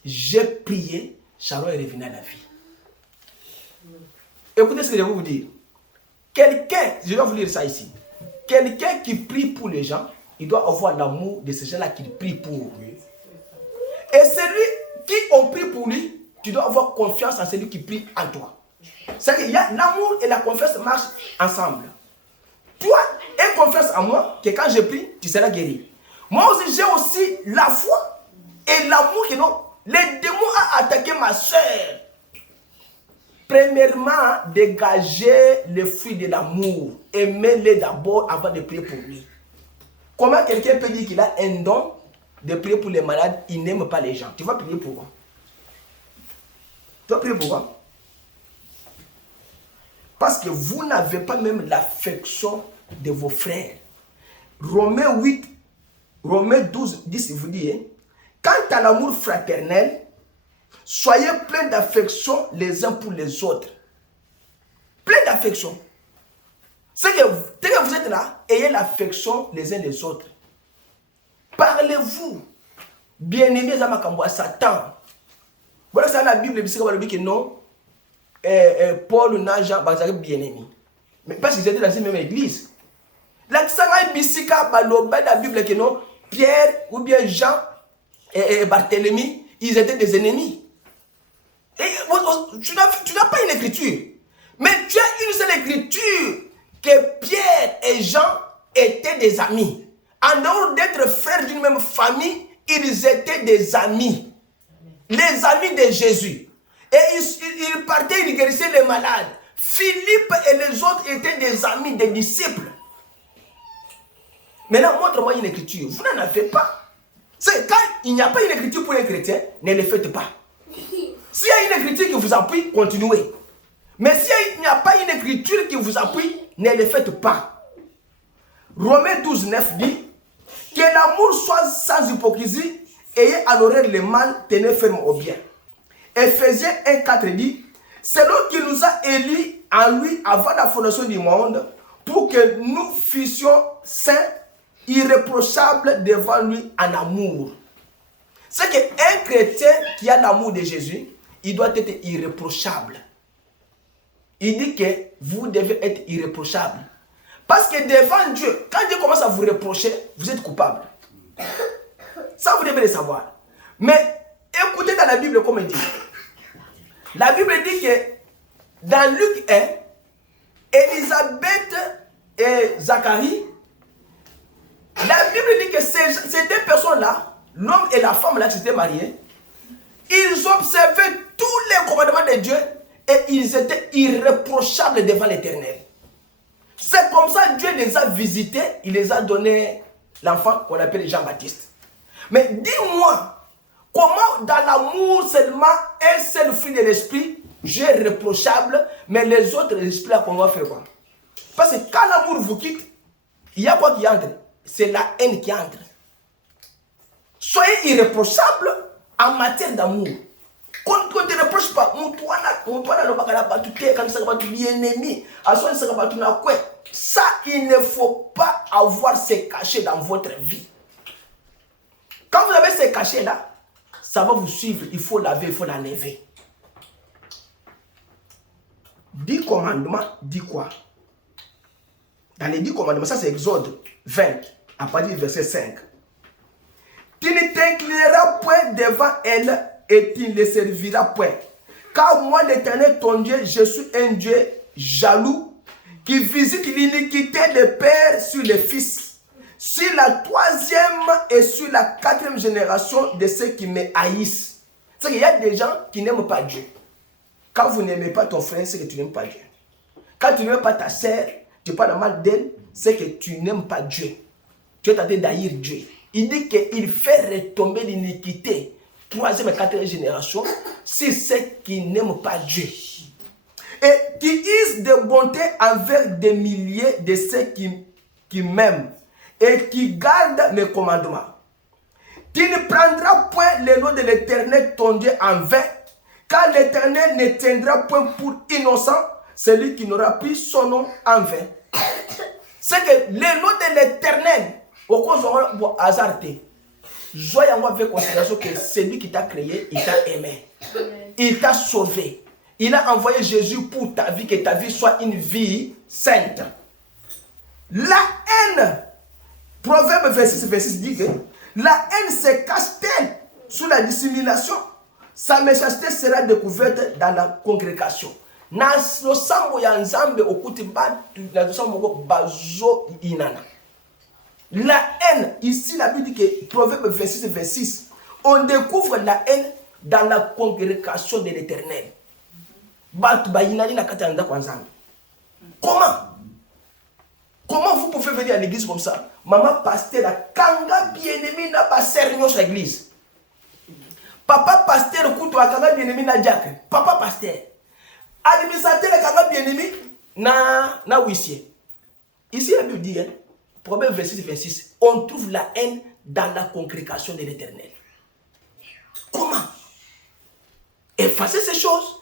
j'ai prié. Sharon est revenu à la vie. Écoutez ce que je vais vous dire. Quelqu'un, je vais vous lire ça ici. Quelqu'un qui prie pour les gens, il doit avoir l'amour de ces gens-là qu'il prie pour. Et celui qui on prie pour lui, tu dois avoir confiance en celui qui prie en toi. C'est-à-dire qu'il y a l'amour et la confiance marchent ensemble. Toi, aie confiance en moi, que quand je prie, tu seras guéri. Moi aussi, j'ai aussi la foi et l'amour que non. Les démons ont attaqué ma soeur. Premièrement, dégagez le fruit de l'amour. Aimez-les d'abord avant de prier pour lui. Comment quelqu'un peut dire qu'il a un don de prier pour les malades, il n'aime pas les gens? Tu vas prier pour quoi? Tu vas prier pour quoi? Parce que vous n'avez pas même l'affection de vos frères. Romains 12, 10 vous dit, hein, quant à l'amour fraternel, soyez pleins d'affection les uns pour les autres. Pleins d'affection. C'est que dès que vous êtes là, ayez l'affection les uns des autres. Parlez-vous. Bien-aimés à Makambo, à Satan. Voilà ça la Bible dit que non. Paul n'a Jean bien-aimé. Mais parce qu'ils étaient dans une même église. La Tsanga Bissika, la Bible que non. Pierre ou bien Jean et Barthélemy, ils étaient des ennemis. Et tu n'as pas une écriture. Mais tu as une seule écriture que Pierre et Jean étaient des amis. En dehors d'être frères d'une même famille, ils étaient des amis. Les amis de Jésus. Et ils partaient, ils guérissaient les malades. Philippe et les autres étaient des amis, des disciples. Maintenant, montre-moi une écriture. Vous n'en avez pas. C'est quand il n'y a pas une écriture pour un chrétien, ne le faites pas. S'il y a une écriture qui vous appuie, continuez. Mais s'il n'y a pas une écriture qui vous appuie, ne le faites pas. Romains 12, 9 dit que l'amour soit sans hypocrisie, ayez à l'oreille le mal, tenez ferme au bien. Ephésiens 1, 4 dit, c'est lui qui nous a élus en lui avant la fondation du monde pour que nous fussions saints, irréprochables devant lui en amour. C'est qu'un chrétien qui a l'amour de Jésus, il doit être irréprochable. Il dit que vous devez être irréprochable. Parce que devant Dieu, quand Dieu commence à vous reprocher, vous êtes coupable. Ça, vous devez le savoir. Mais écoutez dans la Bible comme il dit. La Bible dit que dans Luc 1, Élisabeth et Zacharie, la Bible dit que ces deux personnes-là, l'homme et la femme là qui s'étaient mariés, ils observaient tous les commandements de Dieu et ils étaient irréprochables devant l'Éternel. C'est comme ça que Dieu les a visités, il les a donné l'enfant qu'on appelle Jean-Baptiste. Mais dis-moi, comment dans l'amour seulement un seul fruit de l'esprit, Dieu est reprochable, mais les autres esprits qu'on va faire quoi? Parce que quand l'amour vous quitte, il y a quoi qui entre? C'est la haine qui entre. Soyez irréprochable en matière d'amour. Qu'on ne te reproche pas. Ça, il ne faut pas avoir ces cachets dans votre vie. Quand vous avez ces cachets-là, ça va vous suivre. Il faut laver, il faut l'enlever. 10 commandements, dit quoi? Dans les 10 commandements, ça c'est Exode 20, à partir du verset 5. Tu ne t'inclineras point devant elle et tu ne les serviras point. Car moi, l'Éternel, ton Dieu, je suis un Dieu jaloux qui visite l'iniquité des pères sur les fils, sur la 3e et sur la 4e génération de ceux qui me haïssent. C'est qu'il y a des gens qui n'aiment pas Dieu. Quand vous n'aimez pas ton frère, c'est que tu n'aimes pas Dieu. Quand tu n'aimes pas ta sœur, tu parles mal d'elle, c'est que tu n'aimes pas Dieu. Tu es en train d'haïr Dieu. Il dit qu'il fait retomber l'iniquité, 3e et 4e génération, sur ceux qui n'aiment pas Dieu. Et qui usent de bonté envers des milliers de ceux qui m'aiment et qui gardent mes commandements. Tu ne prendras point le nom de l'Éternel ton Dieu en vain, car l'Éternel ne tiendra point pour innocent celui qui n'aura pris son nom en vain. C'est que le nom de l'Éternel, au hasard, joyeux avec considération que c'est lui qui t'a créé, il t'a aimé, il t'a sauvé, il a envoyé Jésus pour ta vie, que ta vie soit une vie sainte. La haine, Proverbe 26 dit que la haine se cache-t-elle sous la dissimulation, sa méchanceté sera découverte dans la congrégation. La haine, ici la Bible dit que Proverbe 26, on découvre la haine dans la congrégation de l'Éternel. Comment vous pouvez venir à l'église comme ça? Maman pasteur, la kanga bien-aimé n'a pas sérieux sur l'église. Papa pasteur, couteau à kanga bien-aimé na diacre. Papa pasteur. Administrateur, la kanga bien-aimé na huissier. Ici, la Bible dit, hein, Proverbe 26, on trouve la haine dans la congrégation de l'Éternel. Comment? Effacer ces choses.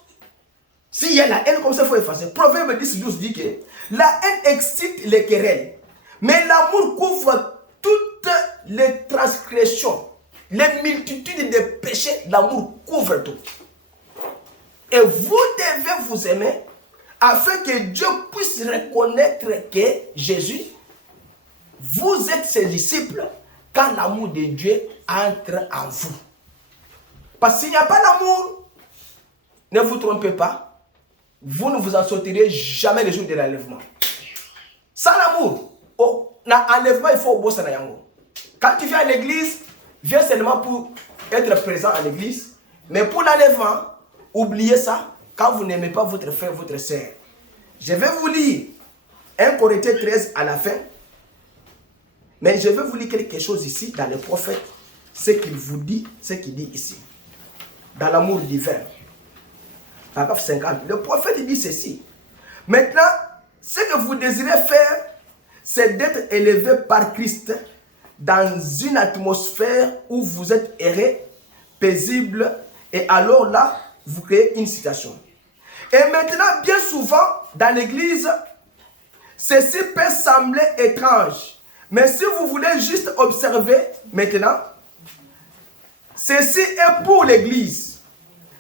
S'il y a la haine comme ça, il faut effacer. Proverbe 10 dit que la haine excite les querelles, mais l'amour couvre toutes les transgressions, les multitudes de péchés. L'amour couvre tout. Et vous devez vous aimer afin que Dieu puisse reconnaître que Jésus, vous êtes ses disciples quand l'amour de Dieu entre en vous. Parce qu'il n'y a pas d'amour, ne vous trompez pas, vous ne vous en sortirez jamais le jour de l'enlèvement. Sans l'amour, l'enlèvement, il faut bosser dans l'amour. Quand tu viens à l'église, viens seulement pour être présent à l'église. Mais pour l'enlèvement, oubliez ça quand vous n'aimez pas votre frère, votre sœur. Je vais vous lire 1 Corinthiens 13 à la fin. Mais je vais vous lire quelque chose ici dans le prophète. Ce qu'il vous dit, ce qu'il dit ici. Dans l'amour divin. Paragraphe 50. Le prophète dit ceci. Maintenant, ce que vous désirez faire, c'est d'être élevé par Christ dans une atmosphère où vous êtes erré, paisible, et alors là, vous créez une situation. Et maintenant, bien souvent, dans l'église, ceci peut sembler étrange. Mais si vous voulez juste observer maintenant, ceci est pour l'église.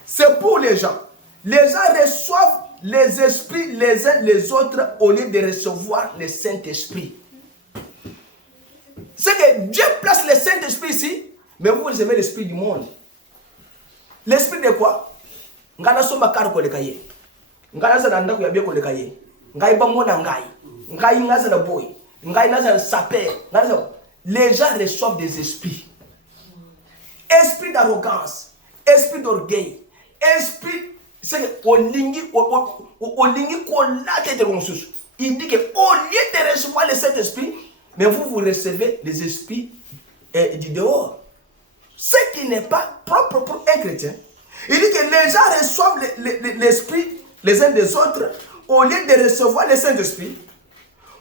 C'est pour les gens. Les gens reçoivent les esprits les uns les autres au lieu de recevoir le Saint-Esprit. C'est que Dieu place le Saint-Esprit ici, mais vous recevez l'esprit du monde. L'esprit de quoi? Ngana soma kar ko lekaye. Ngana za ndako ya bie ko lekaye. Ngai ba mona ngai. Ngai ngaza na boy. Ngai naza saper. Les gens reçoivent des esprits. Esprit d'arrogance, esprit d'orgueil, esprit c'est olingi ko la tête de l'onsus. Il dit que au lieu de recevoir le Saint-Esprit, mais vous recevez les esprits du dehors. Ce qui n'est pas propre pour un chrétien. Il dit que les gens reçoivent l'esprit les uns des autres au lieu de recevoir le Saint-Esprit.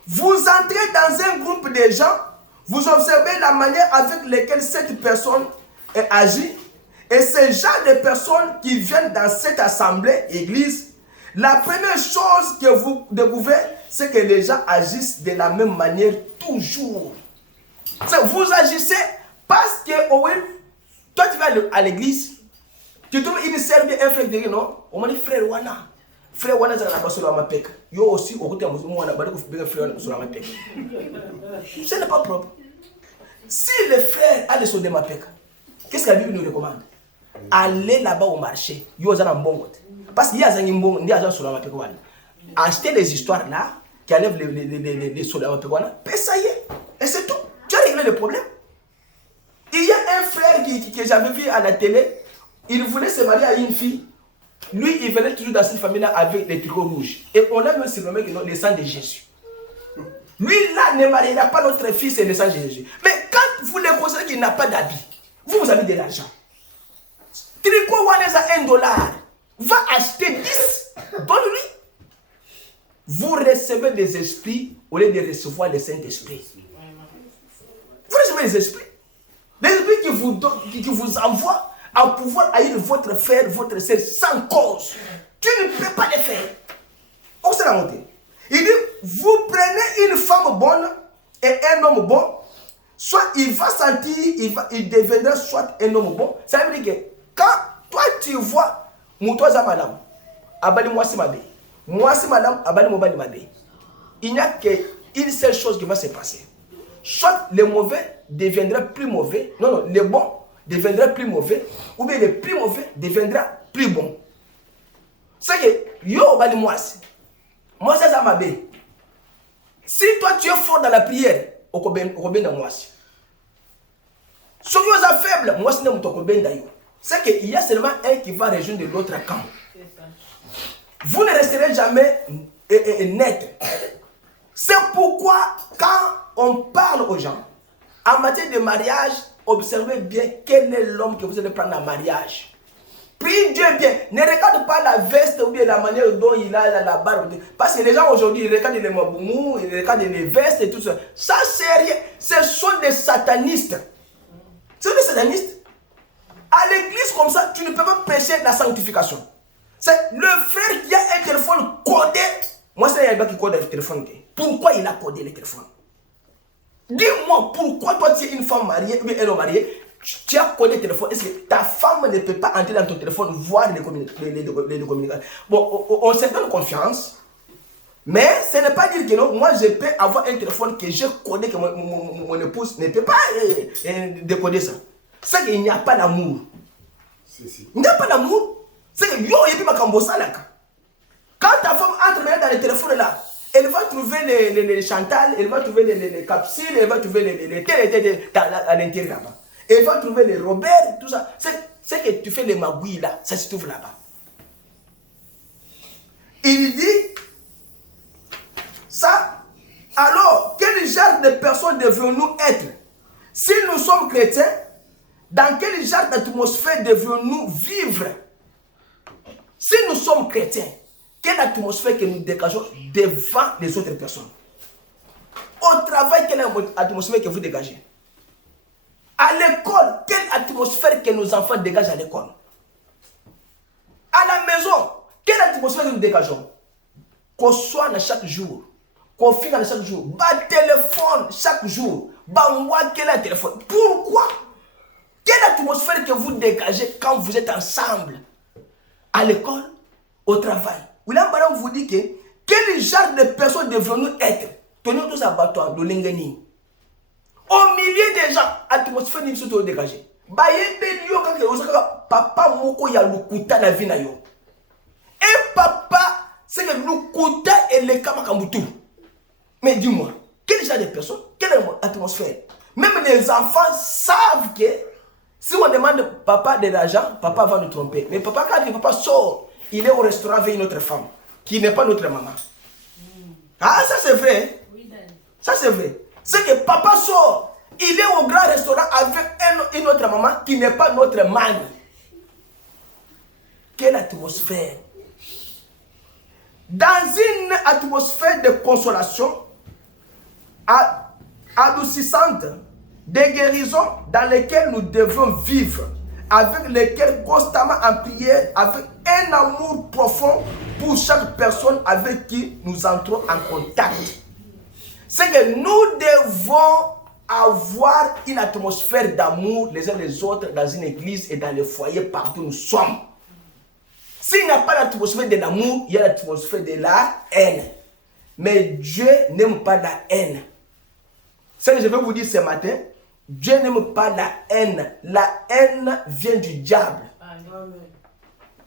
Vous entrez dans un groupe de gens, vous observez la manière avec laquelle cette personne agit. Et ces gens de personnes qui viennent dans cette assemblée, église, la première chose que vous découvrez, c'est que les gens agissent de la même manière toujours. Vous agissez parce que, oui, toi tu vas à l'église, tu trouves une sœur bien un frère de non? On m'a dit frère Wana. Frère Wana, c'est la personne à ma pec. Yo aussi, au côté de moi, on a frère sur ma pec. Ce n'est pas propre. Si le frère a des choses de ma pec, qu'est-ce que la Bible nous recommande? Allez là-bas au marché. Parce qu'il y a des gens sur la Pérouane. Acheter les histoires là, qui enlèvent les soldats Pérouane, et ça y est. Et c'est tout. Tu as réglé le problème. Il y a un frère que j'avais vu à la télé. Il voulait se marier à une fille. Lui, il venait toujours dans cette famille-là avec les tricots rouges. Et on a même surnommé que le sang de Jésus. Lui, là, ne mariera pas notre fils et le sang de Jésus. Mais quand vous le considérez qu'il n'a pas d'habit, vous avez de l'argent. Tricot Wanesa $1. Va acheter 10. Donne-lui. Vous recevez des esprits au lieu de recevoir le Saint-Esprit. Vous recevez les esprits. Les esprits qui vous envoient à pouvoir haïr votre frère, votre sœur sans cause. Tu ne peux pas le faire. On s'est monté. Il dit, vous prenez une femme bonne et un homme bon, soit il va sentir, il deviendra soit un homme bon. Ça veut dire que quand toi tu vois, Moutoza madame, abali moi c'est ma bé. Moi c'est madame, abali moi ma bé. Il n'y a qu'une seule chose qui va se passer. Soit le mauvais deviendra plus mauvais, non, le bon deviendra plus mauvais, ou bien le plus mauvais deviendra plus bon. C'est que, yo, bali moi c'est ça ma bé. Si toi tu es fort dans la prière, au combien de moi si. Si tu es faible, moi c'est mon combien d'ailleurs. C'est qu'il y a seulement un qui va rejoindre l'autre camp. Vous ne resterez jamais net. C'est pourquoi quand on parle aux gens, en matière de mariage, observez bien quel est l'homme que vous allez prendre en mariage. Prie Dieu bien. Ne regarde pas la veste ou bien la manière dont il a la barbe. Parce que les gens aujourd'hui, ils regardent les maboumous, ils regardent les vestes et tout ça. Ça, c'est rien. Ce sont des satanistes. Ce sont des satanistes. À l'église comme ça, tu ne peux pas pécher la sanctification. C'est le frère qui a un téléphone codé. Moi, c'est un gars qui code le téléphone. Pourquoi il a codé le téléphone? Dis-moi, pourquoi toi, tu es une femme mariée ou un homme marié, tu as codé le téléphone? Est-ce que ta femme ne peut pas entrer dans ton téléphone, voir les communications? Bon, on se donne confiance, mais ce n'est pas dire que non, moi, je peux avoir un téléphone que j'ai codé, que mon épouse ne peut pas décoder ça. C'est qu'il n'y a pas d'amour. Il n'y a pas d'amour. C'est que yo, il y a pas de quand ta femme entre maintenant dans le téléphone là, elle va trouver les Chantal, elle va trouver les capsules, elle va trouver les à l'intérieur là-bas. Elle va trouver les Robert, tout ça. C'est que tu fais les magouilles là, ça se trouve là-bas. Il dit, ça, alors, quel genre de personnes devons-nous être? Si nous sommes chrétiens, dans quel genre d'atmosphère devons-nous vivre? Si nous sommes chrétiens, quelle atmosphère que nous dégageons devant les autres personnes? Au travail, quelle atmosphère que vous dégagez? À l'école, quelle atmosphère que nos enfants dégagent à l'école? À la maison, quelle atmosphère que nous dégageons? Qu'on soit chaque jour, qu'on finisse chaque jour, bas téléphone chaque jour, bas moi quel téléphone. Pourquoi? Quelle atmosphère que vous dégagez quand vous êtes ensemble? À l'école, au travail. William Baron vous dit que quel genre de personnes devons-nous être? Tenons tous à battre de l'engagement. Au milieu des gens, l'atmosphère n'est pas dégagée. Papa moko ya lukuta na vie na yo. Et papa, c'est que lukuta et le kamakambutu. Mais dis-moi, quel genre de personnes? Quelle est l'atmosphère? Même les enfants savent que si on demande papa de l'argent, papa va nous tromper. Mais papa, quand papa sort, il est au restaurant avec une autre femme, qui n'est pas notre maman. Ah, ça c'est vrai. Ça c'est vrai. C'est que papa sort, il est au grand restaurant avec une autre maman qui n'est pas notre maman. Quelle atmosphère? Dans une atmosphère de consolation, adoucissante, de guérison dans lesquelles nous devons vivre, avec lesquelles constamment en prière, avec un amour profond pour chaque personne avec qui nous entrons en contact. C'est que nous devons avoir une atmosphère d'amour les uns les autres dans une église et dans les foyers partout où nous sommes. S'il n'y a pas d'atmosphère de l'amour, il y a l'atmosphère de la haine. Mais Dieu n'aime pas la haine. Ce que je vais vous dire ce matin, Dieu n'aime pas la haine. La haine vient du diable.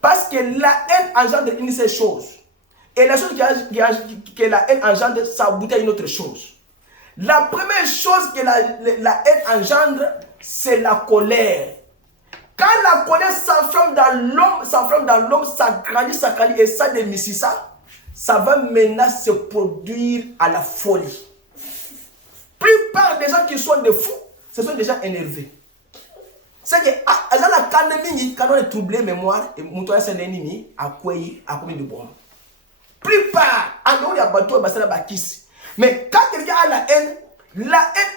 Parce que la haine engendre une seule chose. Et la chose que la haine engendre, ça aboutit à une autre chose. La première chose que la haine engendre, c'est la colère. Quand la colère s'enflamme dans l'homme, ça grandit, et ça démystifie ça va maintenant se produire à la folie. La plupart des gens qui sont des fous, ce sont des gens énervés. C'est que la quand on est troublé mémoire, et mon toit c'est l'ennemi, à quoi à combien de bon. Plupart, en dehors il y a bateau, mais quand quelqu'un a la haine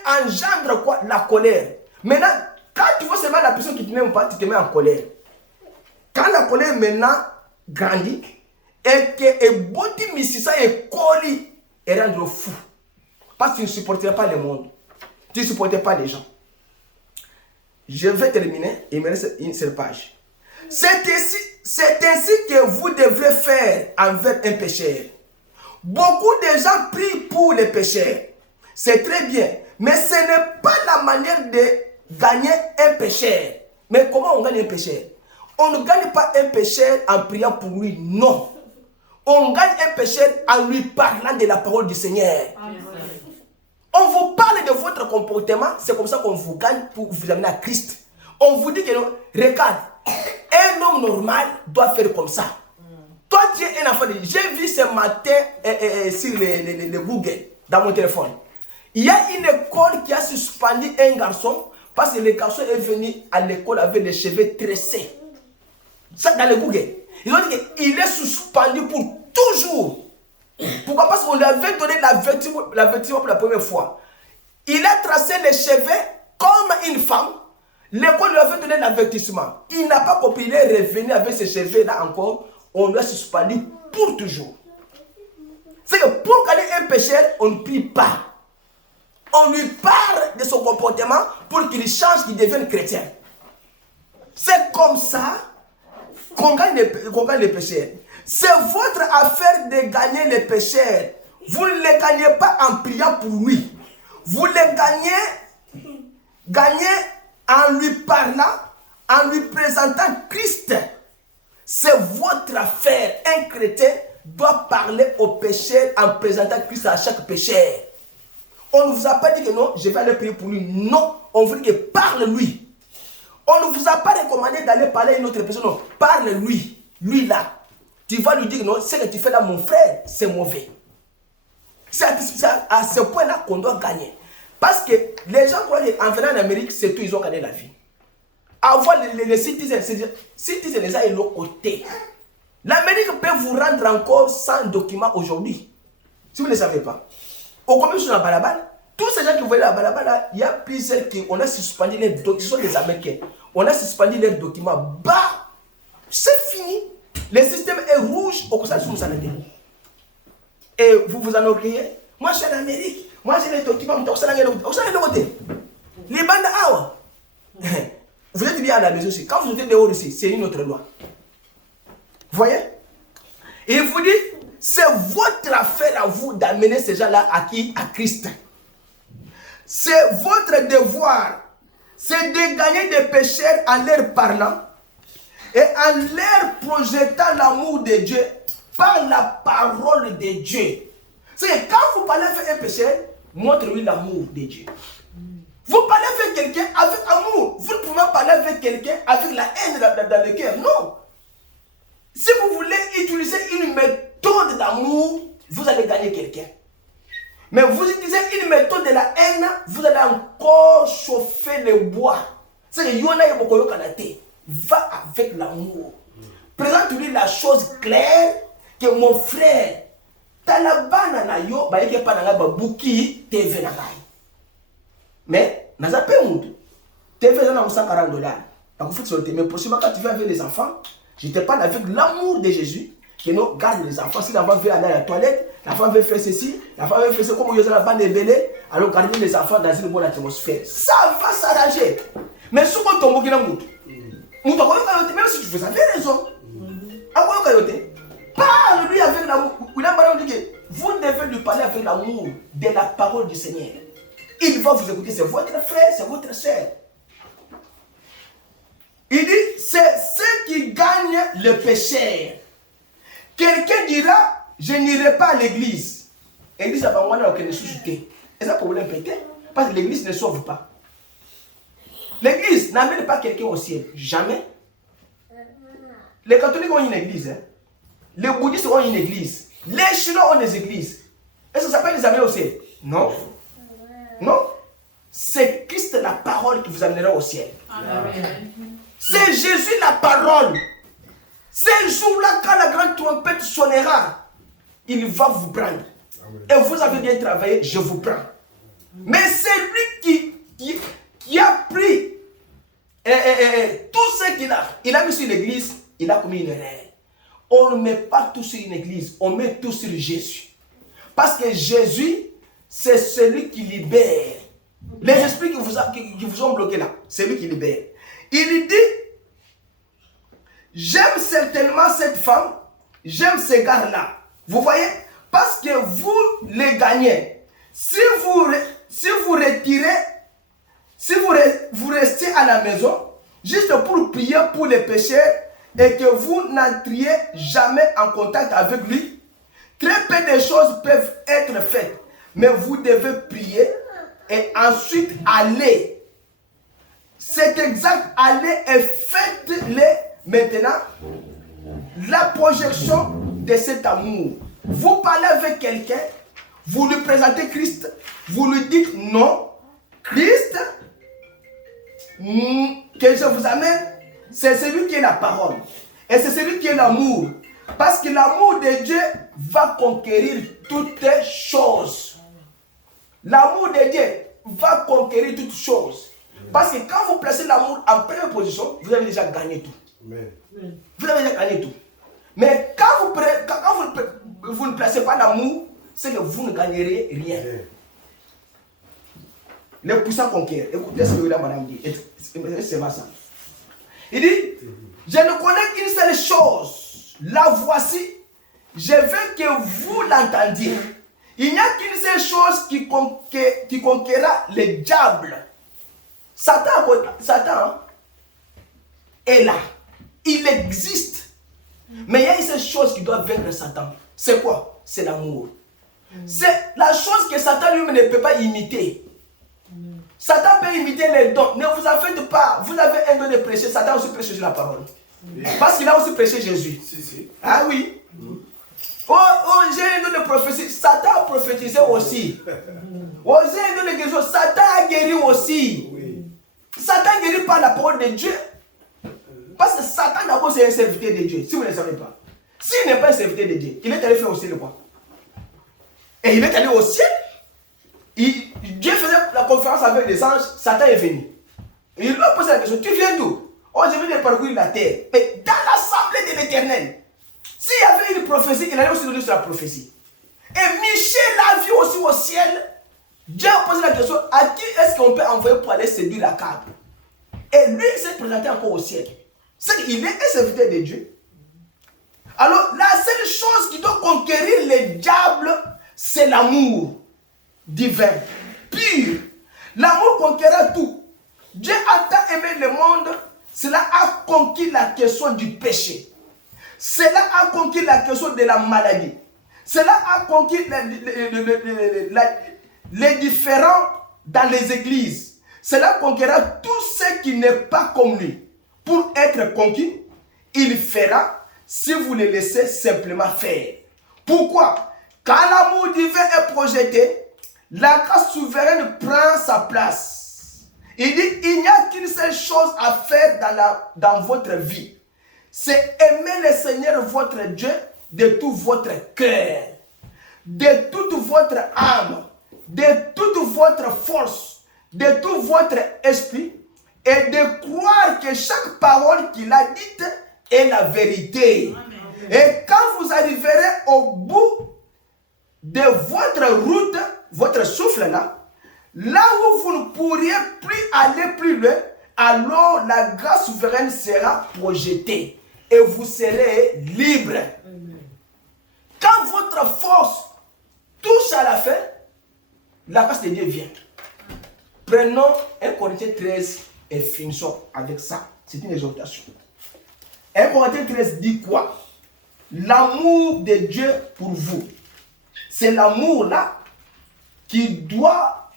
engendre quoi? La colère. Maintenant, quand tu vois seulement la personne qui te n'aime pas, tu te mets en colère. Quand la colère maintenant grandit, et que boti misisa et coli et rendre fou. Parce que tu ne supportais pas le monde. Tu ne supportais pas les gens. Je vais terminer, il me reste une seule page. C'est ainsi que vous devrez faire envers un pécheur. Beaucoup de gens prient pour les pécheurs. C'est très bien. Mais ce n'est pas la manière de gagner un pécheur. Mais comment on gagne un pécheur? On ne gagne pas un pécheur en priant pour lui. Non. On gagne un pécheur en lui parlant de la parole du Seigneur. Amen. On vous parle de votre comportement. C'est comme ça qu'on vous gagne pour vous amener à Christ. On vous dit que non, regarde, un homme normal doit faire comme ça. Toi, tu es un enfant de Dieu. J'ai vu ce matin sur le Google, dans mon téléphone. Il y a une école qui a suspendu un garçon parce que le garçon est venu à l'école avec les cheveux tressés. Ça, dans le Google. Ils ont dit qu'il est suspendu pour toujours. Pourquoi? Parce qu'on lui avait donné l'avertissement pour la première fois. Il a tracé les cheveux comme une femme. L'école lui avait donné l'avertissement. Il n'a pas compris. Il est revenu avec ses cheveux-là encore. On lui a suspendu pour toujours. C'est que pour gagner un pécheur, on ne prie pas. On lui parle de son comportement pour qu'il change, qu'il devienne chrétien. C'est comme ça qu'on gagne les pécheurs. C'est votre affaire de gagner les pécheurs. Vous ne les gagnez pas en priant pour lui. Vous les gagnez en lui parlant, en lui présentant Christ. C'est votre affaire. Un chrétien doit parler aux pécheurs en présentant Christ à chaque pécheur. On ne vous a pas dit que non, je vais aller prier pour lui. Non, on vous dit que parle-lui. On ne vous a pas recommandé d'aller parler à une autre personne. Non, parle-lui. Lui là. Tu vas lui dire non, ce que tu fais là, mon frère, c'est mauvais. C'est à ce point-là qu'on doit gagner. Parce que les gens croient qu'en venant en Amérique, c'est tout, ils ont gagné la vie. Avoir les citoyens, les gens de l'autre côté. L'Amérique peut vous rendre encore sans document aujourd'hui. Si vous ne le savez pas. Au combien sur la balabala, tous ces gens qui voyaient la balabala, il y a plusieurs qui on a suspendu les documents, ce sont des Américains. On a suspendu leurs documents. Bah, c'est fini. Le système est rouge au conseil de Moussa. Et vous vous en oubliez. Moi je suis en Amérique. Moi j'ai les documents. Vous êtes bien à la maison aussi. Quand vous êtes dehors ici, c'est une autre loi. Vous voyez? Et il vous dit, c'est votre affaire à vous d'amener ces gens-là à qui? À Christ. C'est votre devoir. C'est de gagner des pécheurs en leur parlant et en leur projetant l'amour de Dieu par la parole de Dieu. C'est que quand vous parlez avec un pécheur, montre-lui l'amour de Dieu. Vous parlez avec quelqu'un avec amour. Vous ne pouvez pas parler avec quelqu'un avec la haine dans le cœur. Non. Si vous voulez utiliser une méthode d'amour, vous allez gagner quelqu'un. Mais vous utilisez une méthode de la haine, vous allez encore chauffer le bois. C'est que Yona et Bokoyo Kanate. Va avec l'amour. Présente-lui la chose claire que mon frère, Talabana na yo, ba yeke pa na ba buki TV na ngai. Mais naza pe mutu. TV na $140. Parce que faut mais possible quand tu viens avec les enfants, je te parle avec l'amour de Jésus. Que nous garde les enfants. Si l'enfant veut aller à la toilette, l'enfant veut faire ceci, l'enfant veut faire ceci, comme il y a la bande de belé, alors garder les enfants dans une bonne atmosphère. Ça va s'arranger. Mais si on tombe qui n'a pas, même si tu fais ça, fais raison. Parle-lui avec l'amour. Vous devez lui parler avec l'amour de la parole du Seigneur. Il va vous écouter, c'est votre frère, c'est votre soeur. Il dit, c'est ce gagne le pécheur. Quelqu'un dira, je n'irai pas à l'église. L'église a pas aucune suscité. Et ça problème peut-être. Parce que l'église ne sauve pas. L'église n'amène pas quelqu'un au ciel. Jamais. Les catholiques ont une église. Hein. Les bouddhistes ont une église. Les chinois ont des églises. Est-ce que ça peut les amener au ciel? Non. Non. C'est Christ la parole qui vous amènera au ciel. Amen. C'est Jésus la parole. Ce jour-là, quand la grande trompette sonnera, il va vous prendre. Amen. Et vous avez bien travaillé, je vous prends. Mais c'est lui qui a pris tout ce qu'il a. Il a mis sur l'église, il a commis une erreur. On ne met pas tout sur une église, on met tout sur Jésus. Parce que Jésus, c'est celui qui libère. Les esprits qui vous ont bloqué là, c'est lui qui libère. Il dit, j'aime certainement cette femme, j'aime ces gars-là. Vous voyez? Parce que vous les gagnez. Si vous retirez, si vous restez à la maison, juste pour prier pour les pécheurs, et que vous n'entriez jamais en contact avec lui, très peu de choses peuvent être faites. Mais vous devez prier et ensuite aller. C'est exact, aller et faites-les maintenant. La projection de cet amour. Vous parlez avec quelqu'un, vous lui présentez Christ, vous lui dites non, Christ, que je vous amène, c'est celui qui est la parole. Et c'est celui qui est l'amour. Parce que l'amour de Dieu va conquérir toutes choses. L'amour de Dieu va conquérir toutes choses. Parce que quand vous placez l'amour en première position, vous avez déjà gagné tout. Amen. Vous avez déjà gagné tout. Mais quand vous ne placez pas l'amour, c'est que vous ne gagnerez rien. Amen. Le puissant conquiert. Écoutez ce que la madame dit. C'est ça. Il dit, je ne connais qu'une seule chose. La voici. Je veux que vous l'entendiez. Il n'y a qu'une seule chose qui conquérera le diable. Satan est là. Il existe. Mais il y a une seule chose qui doit vaincre Satan. C'est quoi? C'est l'amour. C'est la chose que Satan lui-même ne peut pas imiter. Satan peut imiter les dons. Ne vous en faites pas. Vous avez un don de prêcher. Satan aussi prêche la parole. Parce qu'il a aussi prêché Jésus. Si. Ah oui. Oh, j'ai un don de prophétie. Satan a prophétisé aussi. Oh, j'ai un don de guérison. Satan a guéri aussi. Oui. Satan ne guérit pas la parole de Dieu. Parce que Satan d'abord c'est un serviteur de Dieu. Si vous ne le savez pas. S'il n'est pas un serviteur de Dieu, il est allé faire au ciel quoi? Et il est allé au ciel. Dieu faisait la conférence avec les anges, Satan est venu. Et il lui a posé la question, tu viens d'où? Oh, je viens de parcourir la terre. Mais dans l'assemblée de l'Éternel, s'il y avait une prophétie, il allait aussi donner sur la prophétie. Et Michel l'a vu aussi au ciel. Dieu a posé la question, à qui est-ce qu'on peut envoyer pour aller séduire la Cabe? Et lui, il s'est présenté encore au ciel. C'est qu'il est un serviteur de Dieu. Alors, la seule chose qui doit conquérir le diable, c'est l'amour divin, pur. L'amour conquérera tout. Dieu a tant aimé le monde, cela a conquis la question du péché. Cela a conquis la question de la maladie. Cela a conquis les différends dans les églises. Cela conquérera tout ce qui n'est pas comme lui. Pour être conquis, il fera si vous le laissez simplement faire. Pourquoi? Quand l'amour divin est projeté, la grâce souveraine prend sa place. Il dit, il n'y a qu'une seule chose à faire dans votre vie. C'est aimer le Seigneur votre Dieu de tout votre cœur, de toute votre âme, de toute votre force, de tout votre esprit, et de croire que chaque parole qu'il a dite est la vérité. Amen. Et quand vous arriverez au bout de votre route, votre souffle là où vous ne pourriez plus aller plus loin, alors la grâce souveraine sera projetée et vous serez libre. Amen. Quand votre force touche à la fin, la grâce de Dieu vient. Prenons 1 Corinthiens 13 et finissons avec ça. C'est une exhortation. 1 Corinthiens 13 dit quoi? L'amour de Dieu pour vous. C'est l'amour là qui doit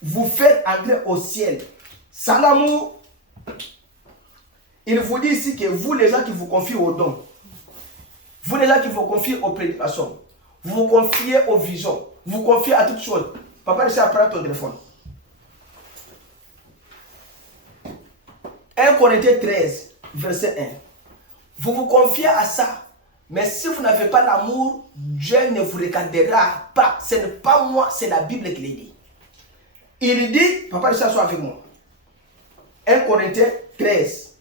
vous faire entrer au ciel. Sans l'amour, il vous dit ici que vous les gens qui vous confient aux dons, vous les gens qui vous confient aux prédications, vous vous confiez aux visions, vous vous confiez à toutes choses. Papa, laissez apprendre ton téléphone. 1 Corinthiens 13, verset 1. Vous vous confiez à ça. Mais si vous n'avez pas l'amour, Dieu ne vous regardera pas. Ce n'est pas moi, c'est la Bible qui le dit. Il dit, papa, laissez asseoir avec moi. 1 Corinthiens 13.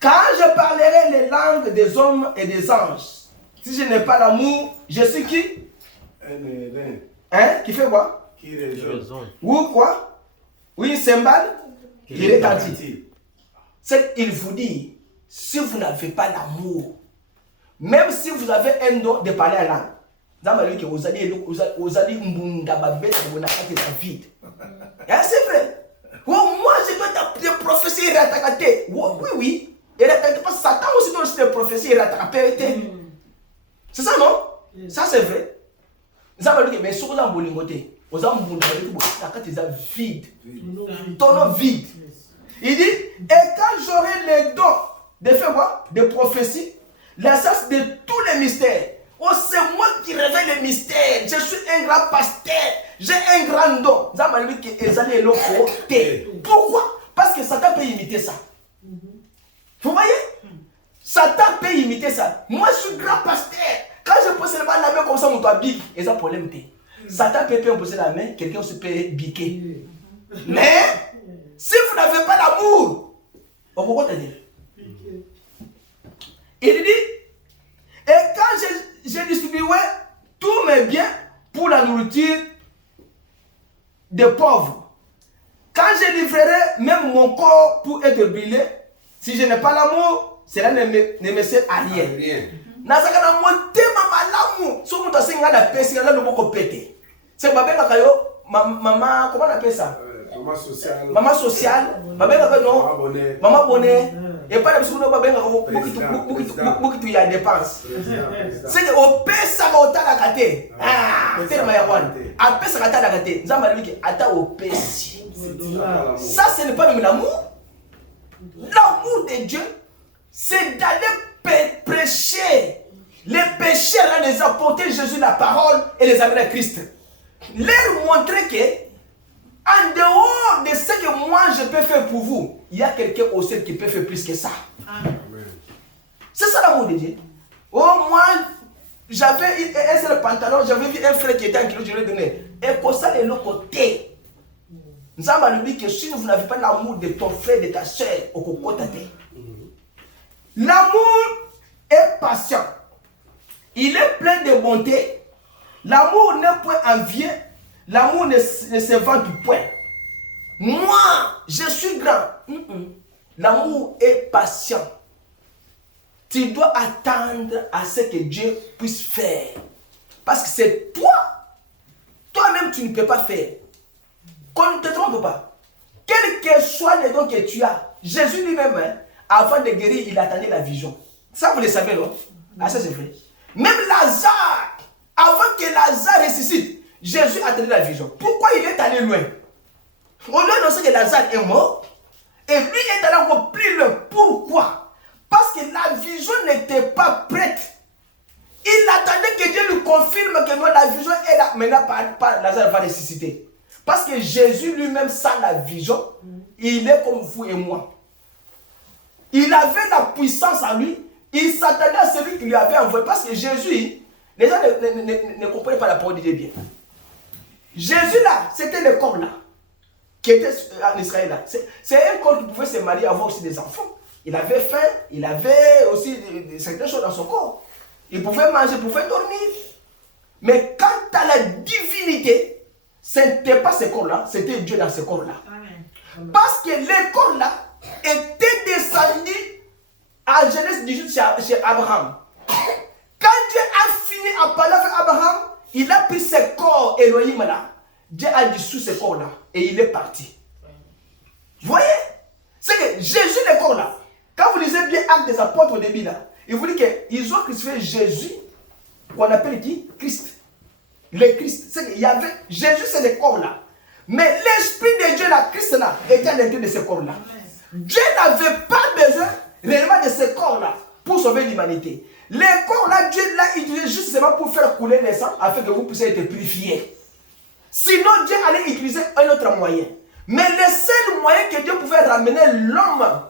Quand je parlerai les langues des hommes et des anges, si je n'ai pas l'amour, je suis qui? Hein? Qui fait quoi? Qui raisonne. Ou quoi? Oui, cymbale qui retentit. C'est qu'il vous dit, si vous n'avez pas l'amour, même si vous avez un don de parler à langue, vous allez vide. C'est vrai. Moi, je dois t'appeler prophétie. Oui, oui. Et Satan aussi donne des prophéties. C'est ça, non? Ça, c'est vrai. Mais si vous avez un bon côté, vous avez un bon côté, vide. Ton nom vide. Il dit, et quand j'aurai les dons de faire quoi? De prophétie, l'essence de tous les mystères. Oh, c'est moi qui révèle les mystères. Je suis un grand pasteur. J'ai un grand don. Pourquoi? Parce que Satan peut imiter ça. Vous voyez? Satan peut imiter ça. Moi, je suis grand pasteur. Quand je pose la main comme ça, on doit biquer. Et ça, problème. Satan peut poser la main, quelqu'un se peut biquer. Mais, si vous n'avez pas l'amour, on peut quoi te dire? Il dit, et quand je distribuerai tous mes biens pour la nourriture des pauvres, quand je livrerai même mon corps pour être brûlé, si je n'ai pas l'amour, cela ne me sert à rien. Nazakana motema malamu, so muta singa la pesi ngala loboko pété. C'est babena kayo maman, comment on appelle ça? Maman sociale. Maman sociale, babena kayo non? Maman bonnet. Et pas de souno babena kayo beaucoup tu y a dépenses. C'est au pesa kota la kate. Ah, c'est ma yawan. A pesa kata la kate. Nzamba lui ki ata au pesi. Ça ce n'est pas même l'amour. L'amour de Dieu, c'est d'aller prêcher les pécheurs, les apporter Jésus la parole et les amener à Christ. Leur montrer que, en dehors de ce que moi je peux faire pour vous, il y a quelqu'un au ciel qui peut faire plus que ça. Amen. C'est ça l'amour de Dieu. Oh, moi, j'avais un seul pantalon, j'avais vu un frère qui était en kilo, je lui ai donné. Et pour ça, de l'autre côté, nous avons dit que si vous n'avez pas l'amour de ton frère, de ta soeur, au cocotate. L'amour est patient. Il est plein de bonté. L'amour n'est point envié. L'amour ne se vante point. Moi, je suis grand. L'amour est patient. Tu dois attendre à ce que Dieu puisse faire. Parce que c'est toi. Toi-même, tu ne peux pas faire. Qu'on ne te trompe pas. Quel que soit les dons que tu as, Jésus lui-même, avant de guérir, il attendait la vision. Ça, vous le savez, non? Ah, ça, c'est vrai. Même Lazare, avant que Lazare ressuscite, Jésus attendait la vision. Pourquoi il est allé loin? On lui a annoncé que Lazare est mort. Et lui est allé encore plus loin. Pourquoi? Parce que la vision n'était pas prête. Il attendait que Dieu lui confirme que non, la vision est là. Maintenant, Lazare va ressusciter. Parce que Jésus lui-même, sans la vision, il est comme vous et moi. Il avait la puissance en lui. Il s'attendait à celui qui lui avait envoyé. Parce que Jésus, les gens ne comprenaient pas la parole de Dieu bien. Jésus là, c'était le corps là, qui était en Israël là. C'est un corps qui pouvait se marier, avoir aussi des enfants. Il avait faim, il avait aussi certaines choses dans son corps. Il pouvait manger, il pouvait dormir. Mais quant à la divinité, ce n'était pas ce corps-là, c'était Dieu dans ce corps-là. Parce que le corps-là était descendu à Genèse 18 chez Abraham. Quand Dieu a fini à parler avec Abraham, il a pris ce corps Elohim là. Dieu a dissous ce corps-là et il est parti. Vous voyez? C'est que Jésus, le corps là, quand vous lisez bien Actes des Apôtres au début, Bible là. Il vous dit qu'ils ont crucifié Jésus, qu'on appelle qui? Christ. Le Christ. C'est qu'il y avait, Jésus c'est le corps là. Mais l'Esprit de Dieu, la Christ là, était à l'intérieur de ce corps là. Dieu n'avait pas besoin réellement de ce corps là pour sauver l'humanité. Le corps là, Dieu l'a utilisé justement pour faire couler le sang afin que vous puissiez être purifiés. Sinon, Dieu allait utiliser un autre moyen. Mais le seul moyen que Dieu pouvait ramener l'homme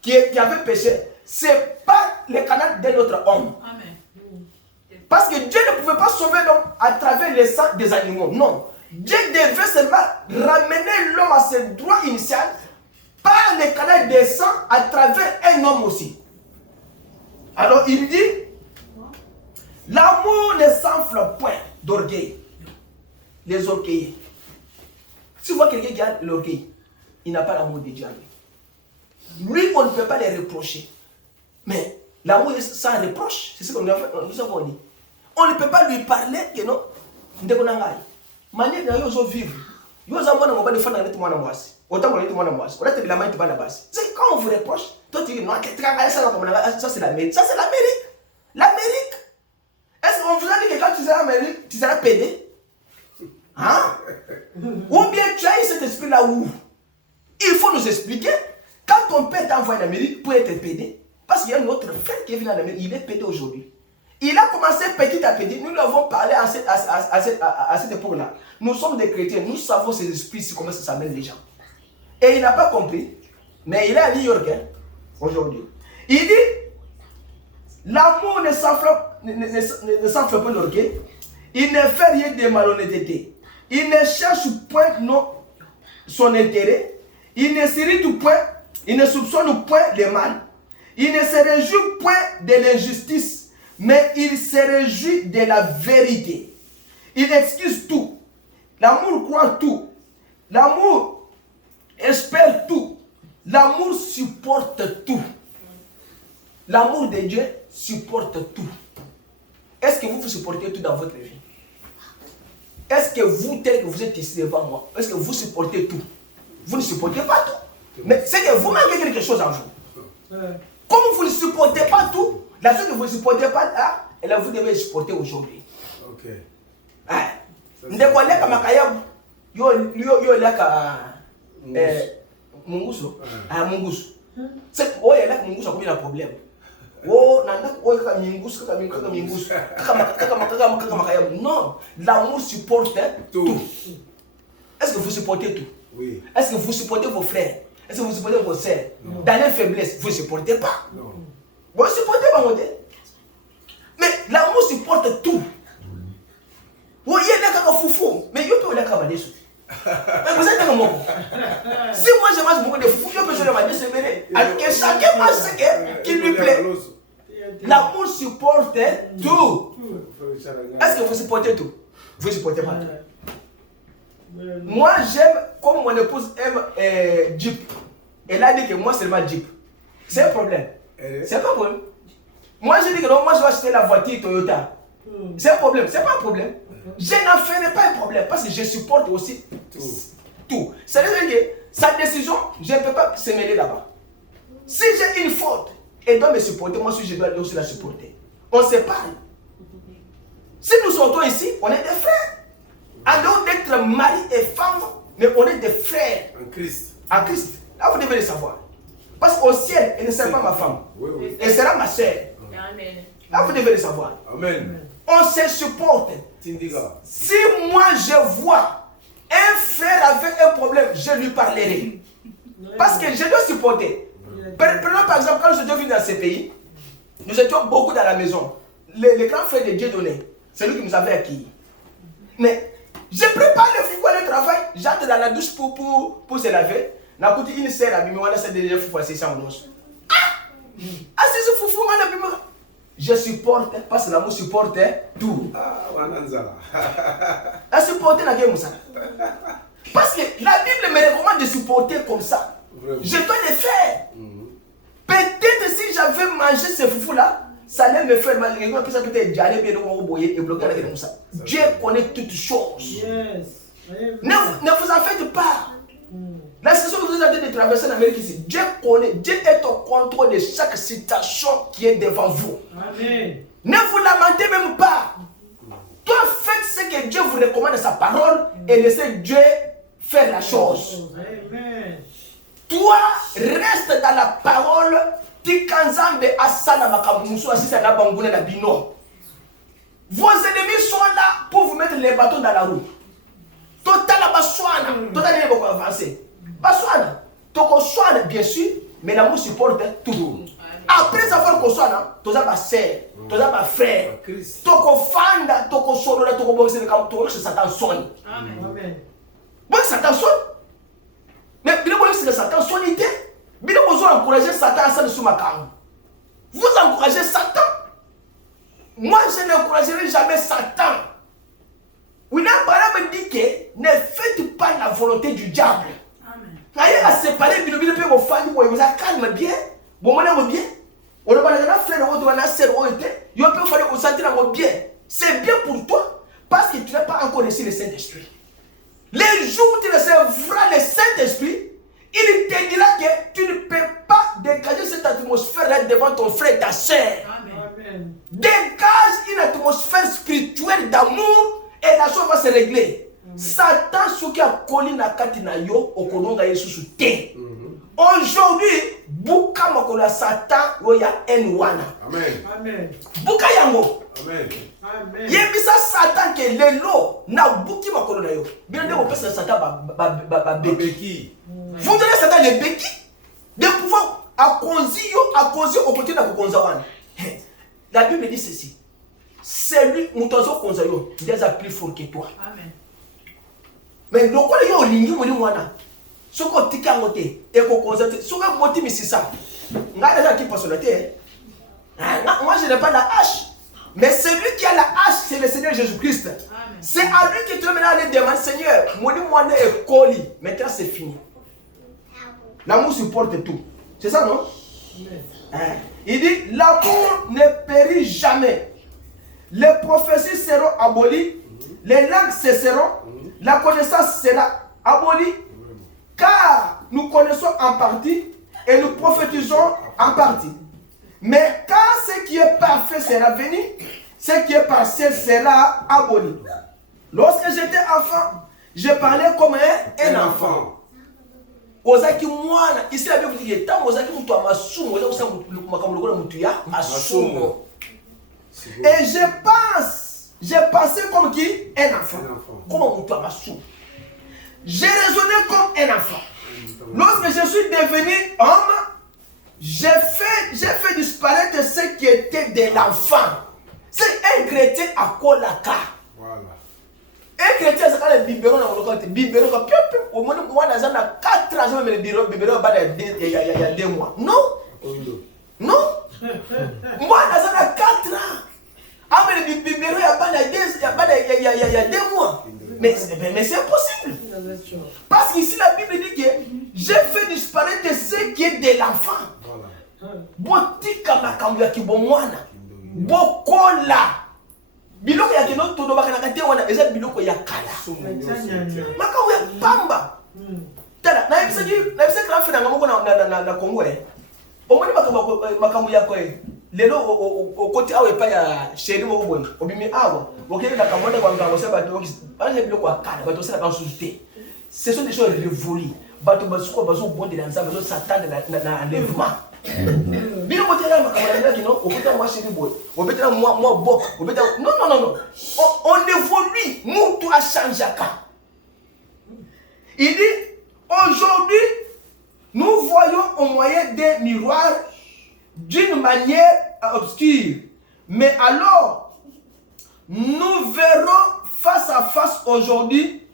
qui avait péché, ce n'est pas le canal d'un autre homme. Amen. Parce que Dieu ne pouvait pas sauver l'homme à travers le sang des animaux. Non. Dieu devait seulement ramener l'homme à ses droits initiaux par le canal des sang à travers un homme aussi. Alors il dit, l'amour ne s'enfle point d'orgueil. Les orgueillés. Si vous voyez quelqu'un qui a l'orgueil, il n'a pas l'amour de Dieu en lui. Lui, on ne peut pas les reprocher. Mais l'amour est sans reproche. C'est ce que nous avons dit. On ne peut pas lui parler que non. Manière de vivre. C'est quand on vous reproche, toi tu dis non, ça c'est l'Amérique. Ça c'est l'Amérique. L'Amérique. Est-ce qu'on vous a dit que quand tu seras en Amérique, tu seras pédé? Hein? Ou bien tu as eu cet esprit-là où il faut nous expliquer. Quand ton père t'a envoyé en Amérique pour être pédé, parce qu'il y a un autre frère qui est venu en Amérique, il est pédé aujourd'hui. Il a commencé petit à petit. Nous l'avons parlé à cette époque-là. Nous sommes des chrétiens. Nous savons ces esprits, comment ça s'amène les gens. Et il n'a pas compris. Mais il est à New York hein, aujourd'hui. Il dit, l'amour ne s'enfle pas d'orgueil. Il ne fait rien de malhonnêteté. Il ne cherche point son intérêt. Il ne s'irrite point. Il ne soupçonne point le mal. Il ne se réjouit point de l'injustice. Mais il se réjouit de la vérité. Il excuse tout. L'amour croit tout. L'amour espère tout. L'amour supporte tout. L'amour de Dieu supporte tout. Est-ce que vous supportez tout dans votre vie? Est-ce que vous, tel que vous êtes ici devant moi, est-ce que vous supportez tout? Vous ne supportez pas tout. Mais c'est que vous manquez quelque chose en vous. Comme vous ne supportez pas tout, la chose que vous ne supportez pas là, et là vous devez supporter aujourd'hui. Ok. Ndeko leka makayabu. Yo leka munguso. Munguso. C'est oye leka munguso comme il a problème. Oh nanda oye kaka minguso kaka minguso. Kaka makayabu. Non, l'amour supporte tout. Est-ce que vous supportez tout? Oui. Est-ce que vous supportez vos frères? Est-ce que vous supportez vos sœurs? Dans les faiblesses, vous ne supportez pas. Non. Vous ne supportez pas mon Dieu. Mais l'amour supporte tout. Vous voyez, il y a quelqu'un foufou. Mais il y a quelqu'un qui est vous êtes dans mon si moi je mange beaucoup de foufou, je peux se demander ce que chacun mange ce qui lui plaît. L'amour supporte tout. Est-ce que vous supportez tout? Vous ne supportez pas tout. Moi j'aime, comme mon épouse aime Jeep. Elle a dit que moi seulement Jeep. C'est un problème. C'est pas un problème. Moi je dis que non, moi je vais acheter la voiture Toyota. C'est un problème. C'est pas un problème. Je n'en ferai pas un problème parce que je supporte aussi tout. C'est-à-dire que sa décision, je ne peux pas se mêler là-bas. Si j'ai une faute, elle doit me supporter. Moi aussi je dois aussi la supporter. On se parle. Si nous sortons ici, on est des frères. En dehors d'être mari et femme, mais on est des frères. En Christ. En Christ. Là, vous devez le savoir. Parce qu'au ciel, elle ne sera pas ma femme. Oui, oui. Elle sera ma soeur. Amen. Là, vous devez le savoir. Amen. On se supporte. Si moi je vois un frère avec un problème, je lui parlerai. Parce que je dois supporter. Prenons par exemple, quand je suis venu dans ces pays, nous étions beaucoup dans la maison. Le grand frère de Dieu donné, c'est lui qui nous avait acquis. Mais je prépare le frigo à le travail, j'entre dans la douche pour se laver. N'a coûté une serre à bimé, on a cette dernière fois, c'est ça, on ose. Ah, c'est ce foufou, on a bimé. Je supporte, parce que l'amour supporte tout. La supporter la guerre, ça. Parce que la Bible me recommande de supporter comme ça. Vraiment. Je dois le faire. Peut-être si j'avais mangé ce foufou-là, ça allait me faire mal. Ça peut-être j'allais bien et bloquer la guerre comme ça. Dieu connaît toutes choses. Yes. Ne vous en faites pas. La situation que vous êtes en train de traverser en Amérique ici, Dieu connaît, Dieu est au contrôle de chaque situation qui est devant vous. Amen. Ne vous lamentez même pas. Toi, faites ce que Dieu vous recommande de sa parole et laissez Dieu faire la chose. Amen. Toi, reste dans la parole. Tikanzambe asana makamusu asisa na bangune na bino. Vos ennemis sont là pour vous mettre les bâtons dans la roue. Total baswana, total n'est pas avancé. Baswana, toko swana bien sûr, mais l'amour supporte tout. Après avoir qu'on soit, toza ba sœur, toza ba frère. Toko fanda, toko solo la toko boxe comme toi, c'est Satan sonne. Amen. Bon, Satan sonne. Mais bien bon, c'est Satan sonne idée. Bien vous encourager Satan à s'en sous ma cam. Vous encouragez Satan. Moi, je n'encouragerai jamais Satan. William Branham me dit que ne faites pas la volonté du diable. Amen. À séparer, bien vos familles, vous calme bien, bon, mon bien. On va aller faire le rôle de la sœur, il peut falloir vous sentir bien. C'est bien pour toi, parce que tu n'as pas encore reçu le Saint-Esprit. Les jours où tu recevras le Saint-Esprit, il te dira que tu ne peux pas dégager cette atmosphère-là devant ton frère et ta sœur. Amen. Dégage une atmosphère spirituelle d'amour et la chose va se régler. Satan, ce qui a collé na katina yo, okononga yesu soute. Aujourd'hui, buka makola Satan yo ya enwana. Amen. Amen. Buka yango. Amen. Amen. Yebisa Satan ke lelo na buki makolo na yo. Bien de opesa Satan ba beki. Vous donnez Satan les béquilles de pouvoir à causer au côté de la Konzawan. La Bible dit ceci. C'est lui, Moutozo Konzayo, il est plus fort que toi. Amen. Mais le quoi il y a au ligne, mon moana. Ce qu'on tika moté, et qu'on constate, ce qu'on moté, mais c'est ça. N'a qui passe sur la terre. Moi, je n'ai pas la hache. Mais celui qui a la hache, c'est le Seigneur Jésus-Christ. C'est à lui que tu vas maintenant aller demander, Seigneur, mon moana est collé. Maintenant, c'est fini. L'amour supporte tout. C'est ça, non? Il dit, l'amour ne périt jamais. Les prophéties seront abolies, les langues cesseront, la connaissance sera abolie, car nous connaissons en partie et nous prophétisons en partie. Mais quand ce qui est parfait sera venu, ce qui est partiel sera aboli. Lorsque j'étais enfant, je parlais comme un enfant. Ozaki mwana, ici la Bible dit que tant ozaki mutu amasumu, ozaki usa makambo lokola mutu ya masumu. Et je pensais comme qui? Un enfant. Comme mutu amasumu. J'ai raisonné comme un enfant. Lorsque je suis devenu homme, j'ai fait disparaître ce qui était de l'enfant. C'est un chrétien à Kolaka. Voilà. Un chrétien, c'est quand le biberon dans mon côté. Biberon, au moins, moi, dans 4 ans, je vais me biberon, il y a 2 mois. Non. Non. Moi, dans 4 ans, le biberon, il y a 2 mois. Mais c'est impossible. Parce qu'ici, la Bible dit que j'ai fait disparaître ce qui est de l'enfant. Botika makambu ki bomwana. Bokola. Biloko ya kino todo bakana te wana eza biloko ya kala. Makambu ya pamba. Tala na ibisa kala fina ngamoko na Kongo omoni makambu ya ko lelo okoti awe pa ya sheri mo boni obimi awa okele na kamonda kwa ngambo seba to bana biloko ya kala bato sala ba susute. Ce sont des choses révolues. Bato basuko bazo bonde na nzambe bazo s'attendre na enlèvement. Bino botela makamala kino okuta moi sheri boy obetela moi bok obetela non on évolue mutu a changé ka. Il dit aujourd'hui nous voyons au moyen des miroirs d'une manière obscure, mais alors nous verrons face à face aujourd'hui.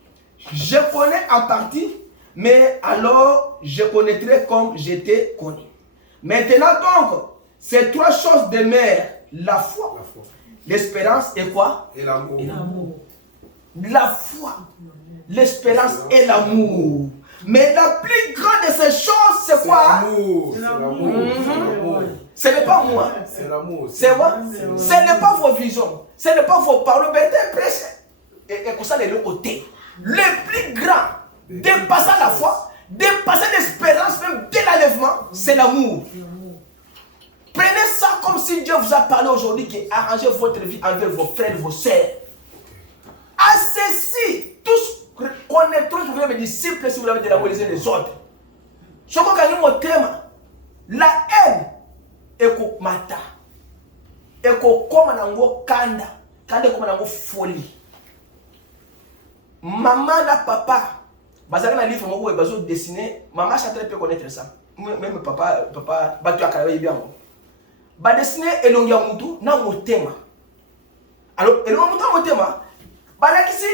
Je connais en partie, mais alors je connaîtrai comme j'étais connu. Maintenant donc, ces 3 choses demeurent: la foi, l'espérance et quoi? Et l'amour. La foi, l'espérance et l'amour. Mais la plus grande de ces choses, c'est quoi? C'est l'amour. Ce n'est pas moi. C'est l'amour. C'est moi. Ce n'est pas vos visions. Ce n'est pas vos paroles. Mais et comme ça, les deux côtés. Le plus grand, dépassant la foi, dépasser l'espérance même dès l'enlèvement, c'est l'amour. Prenez ça comme si Dieu vous a parlé aujourd'hui, qui arrangez votre vie envers vos frères, vos sœurs. À ceci, tous connaîtront que vous êtes mes disciples si vous avez de l'amour les uns les autres. Ce qu'on gagne mon thème, la haine est comme mata, est comme nango kanda, kanda comme nango folie. Maman et papa, bazali na livre moko bazo dessiner, maman Chantal peut connaître ça. Même papa batu akarabe bien. Ba dessiner elongia mutu na motema. Alors elongia mutu na motema, balakisi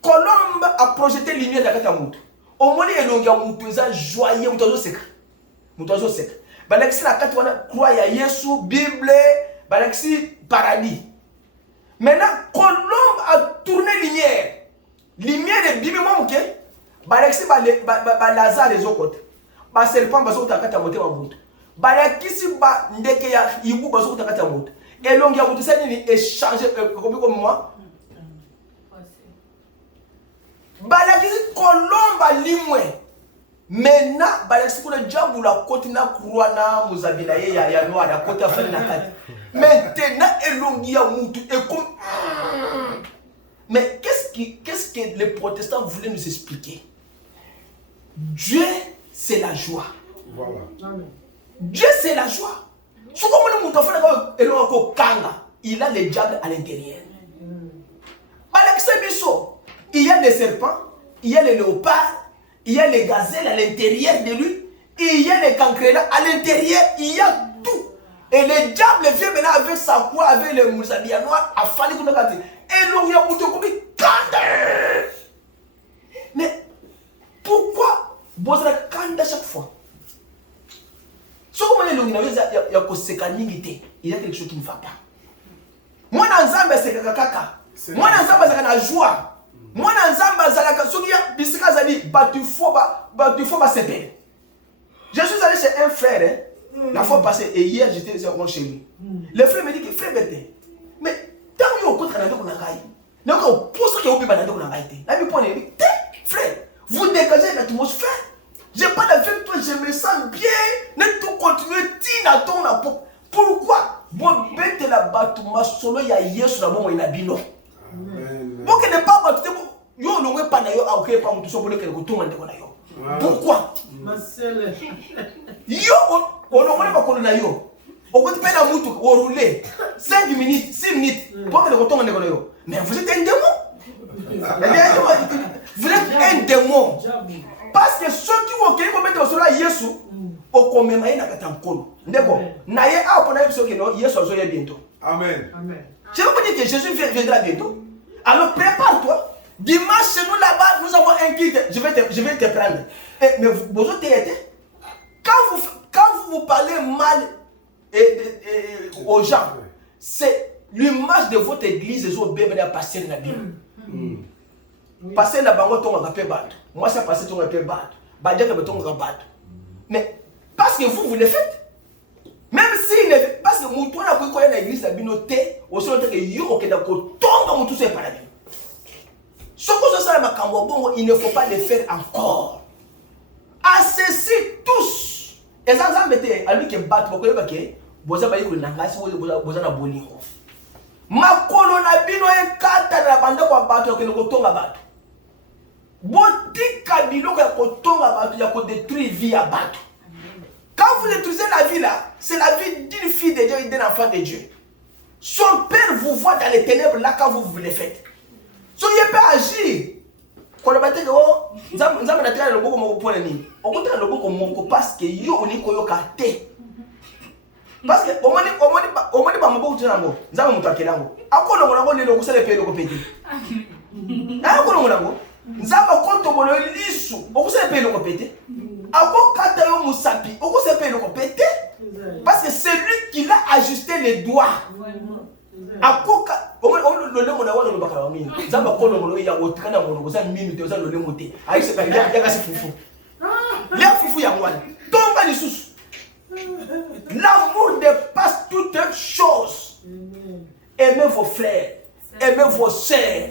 Colombe a projeté lumière dans kata mutu. Au moins elongia mutu za joyeux mutu zo secret. Mutu zo secret. Balakisi la kata wana croix ya Yesu, Bible, balakisi paradis. Maintenant Colombe a tourné lumière. Lumière de Bible moi ok. Balakisi ba Lazare les autres. Ba serpent baso takata motema mutu. Balakisi ba ndeke ya ibu baso takata mutu. Elongia mutu ça ni échanger comme moi. Balakisi Colombe limwe. Maintenant balakisi kuna diable la côté na croix na muzabila ye ya noir la côté afani na kati. Maintenant elongia mutu et comme mais qu'est-ce que les protestants voulaient nous expliquer? Dieu, c'est la joie. Voilà. Dieu, c'est la joie. Il a le diable à l'intérieur. Il y a les serpents, il y a les léopards, il y a les gazelles à l'intérieur de lui, il y a les cancrelats à l'intérieur, il y a tout. Et le diable vient maintenant avec sa croix, avec le mousabia noir, à Fali Kounakati. Et l'on y a beaucoup de mais pourquoi Bozra Kanda chaque fois? Si vous voulez il y a quelque chose qui ne va pas. Moi, dans Zamba, c'est Kakaka. Moi, dans Zamba, c'est la joie. Moi, dans Zamba, c'est la Soudia, Bissika Zali, tu faut pas se perdre. Je suis allé chez un frère, la fois passée, et hier, j'étais chez lui. Le frère me dit que frère Bertin, mais tant que vous avez un donc, pour ce qui est au Bibana, frère, vous dégagez l'atmosphère. Je parle avec toi, je me sens bien. Ne tout continuer, tina ton apo. Pourquoi? Bon, bête la batuma solo ya yesu na bon inabino. Bon, que ne pas battre, yo n'aurait pas d'ailleurs à aucun pas tout sur le retour de yo. Pourquoi? Yo, on n'aurait pas qu'on a yo. On va te payer la moutou, on roule 5 minutes, 6 minutes pour que le retour de yo. Mais vous êtes un démon. Vous êtes un démon. Parce que ceux qui vont créer comme sur la Yesu, au commémorer na katankolo. D'accord. Naye a pour naïf que non, Yesu va bientôt. Amen. Je veux vous dire que Jésus viendra bientôt. Alors prépare-toi. Dimanche chez nous là-bas, nous avons un guide. Je vais te prendre. Mais vous autres quand vous parlez mal aux gens, c'est l'image de votre église et votre bébé à passer dans la Bible. Passer la bango ton rapé bat. Moi ça passer ton rapé bat. Badia que ton rabat. Mais parce que vous le faites. Même si parce que mon toi na ko na église la binoté au sol que yo ok d'accord tombe mon tout c'est paradis. Ce que ça ma kambo bon, il ne faut pas le faire encore. À ceci tous. Et ça mettait à lui qui bat pour que boza ba yiko na ngasi boza na bolingo. Makolo na bino e kata na banda kwa bato ke ko tonga bato. Botika biloko ya kotonga bato ya ko détruire vie ya bato. Quand vous détruisez la vie là, c'est la vie d'une fille de Dieu et d'un enfant de Dieu. Son père vous voit dans les ténèbres là quand vous le faites. Soyez pas agir. Quand le bateau nzamba na tena loboko moko pona nini. Okota loboko moko parce que yo oni koyo kate. Parce que au moins pas moko tena ngo. Nzamba mutu akelango. Akolo ngona lelo kusale pelo ko pedi. Akolo ngona nzamba konto bolo lisu. Okusale pelo ko pedi. Ako kata yo musapi. Okusale pelo ko pedi. Parce que c'est lui qui l'a ajusté les doigts. Akoka le mona wana lo bakala mini zamba kono ngolo ya otikana mono koza minute oza lo lemote ayi se ka ya kasi fufu ya fufu ya mwana tomba lisusu. L'amour dépasse toutes choses. Aimez vos frères, aimez vos sœurs,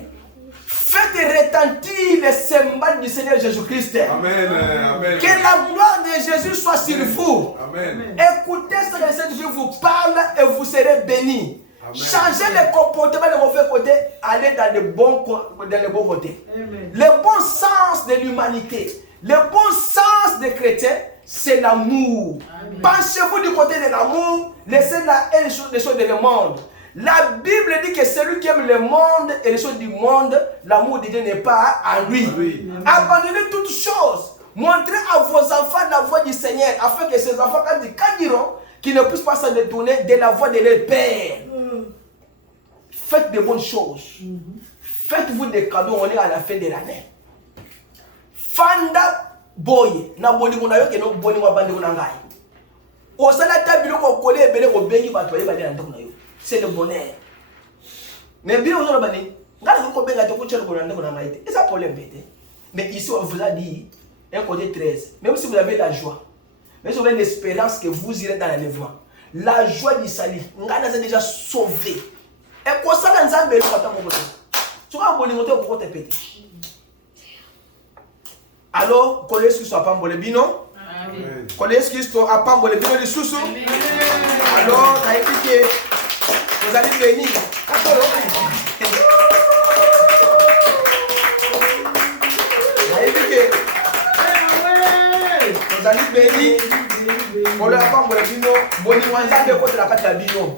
faites retentir le symbole du Seigneur Jésus-Christ. Amen. Amen. Que la gloire de Jésus soit sur vous. Amen. Écoutez ce que le Seigneur vous parle et vous serez bénis. Amen. Changez les comportements de mauvais côté, allez dans le bon côté. Amen. Le bon sens de l'humanité, le bon sens des chrétiens, c'est l'amour. Penchez-vous du côté de l'amour, laissez la haine des choses du monde. La Bible dit que celui qui aime le monde et les choses du monde, l'amour de Dieu n'est pas en lui. Oui. Abandonnez toutes choses. Montrez à vos enfants la voie du Seigneur, afin que ces enfants, quand ils diront, qu'ils ne puissent pas se détourner de la voie de leur Père. Faites de bonnes choses. Faites-vous des cadeaux, on est à la fin de l'année. Fanda boye, na boni mona yo ke no boni wa bande kuna ngai. O sala tabilo ko kole ebele ko bengi bato yeba na ndako na yo. C'est le bonheur. Mais bien aujourd'hui bani, ngala ko benga to ko chelo kuna ndako na ngai te. Et ça problème bête. Mais ici on vous a dit un côté 13. Même si vous avez la joie, même si vous avez l'espérance que vous irez dans l'enlèvement, la joie du salut, ngala c'est déjà sauvé. Et ko sala nzambe lo kata mo ko. Tu vas boni moto ko te pété. Alors, collège qui soit pas bon le bino. Amen. Collège qui soit pas bon le bino de sous. Alors, ça dit que vous allez bénir. Vous allez bénir. Pour le pas bon le bino. Boni wanzambe ko la kata bino.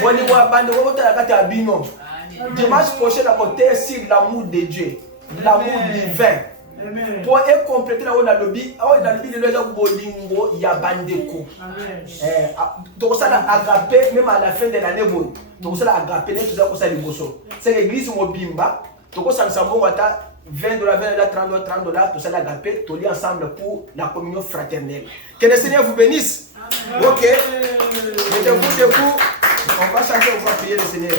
Boni wa bande ko la kata bino. Dimanche prochain à côté sur l'amour de Dieu, l'amour divin. Amen. Pour compléter là on a lobby de l'eau bolingo ya bandeko. Amen. Donc ça l'a agapé même à la fin de l'année bon. Donc ça l'a agapé les choses comme ça liboso. C'est l'église mobimba. Donc ça nous semble wata $20, $30, $30 tout ça l'a agapé, tout lié ensemble pour la communion fraternelle. Que le Seigneur vous bénisse. OK. Mettez-vous debout. On va chanter, on va prier le Seigneur.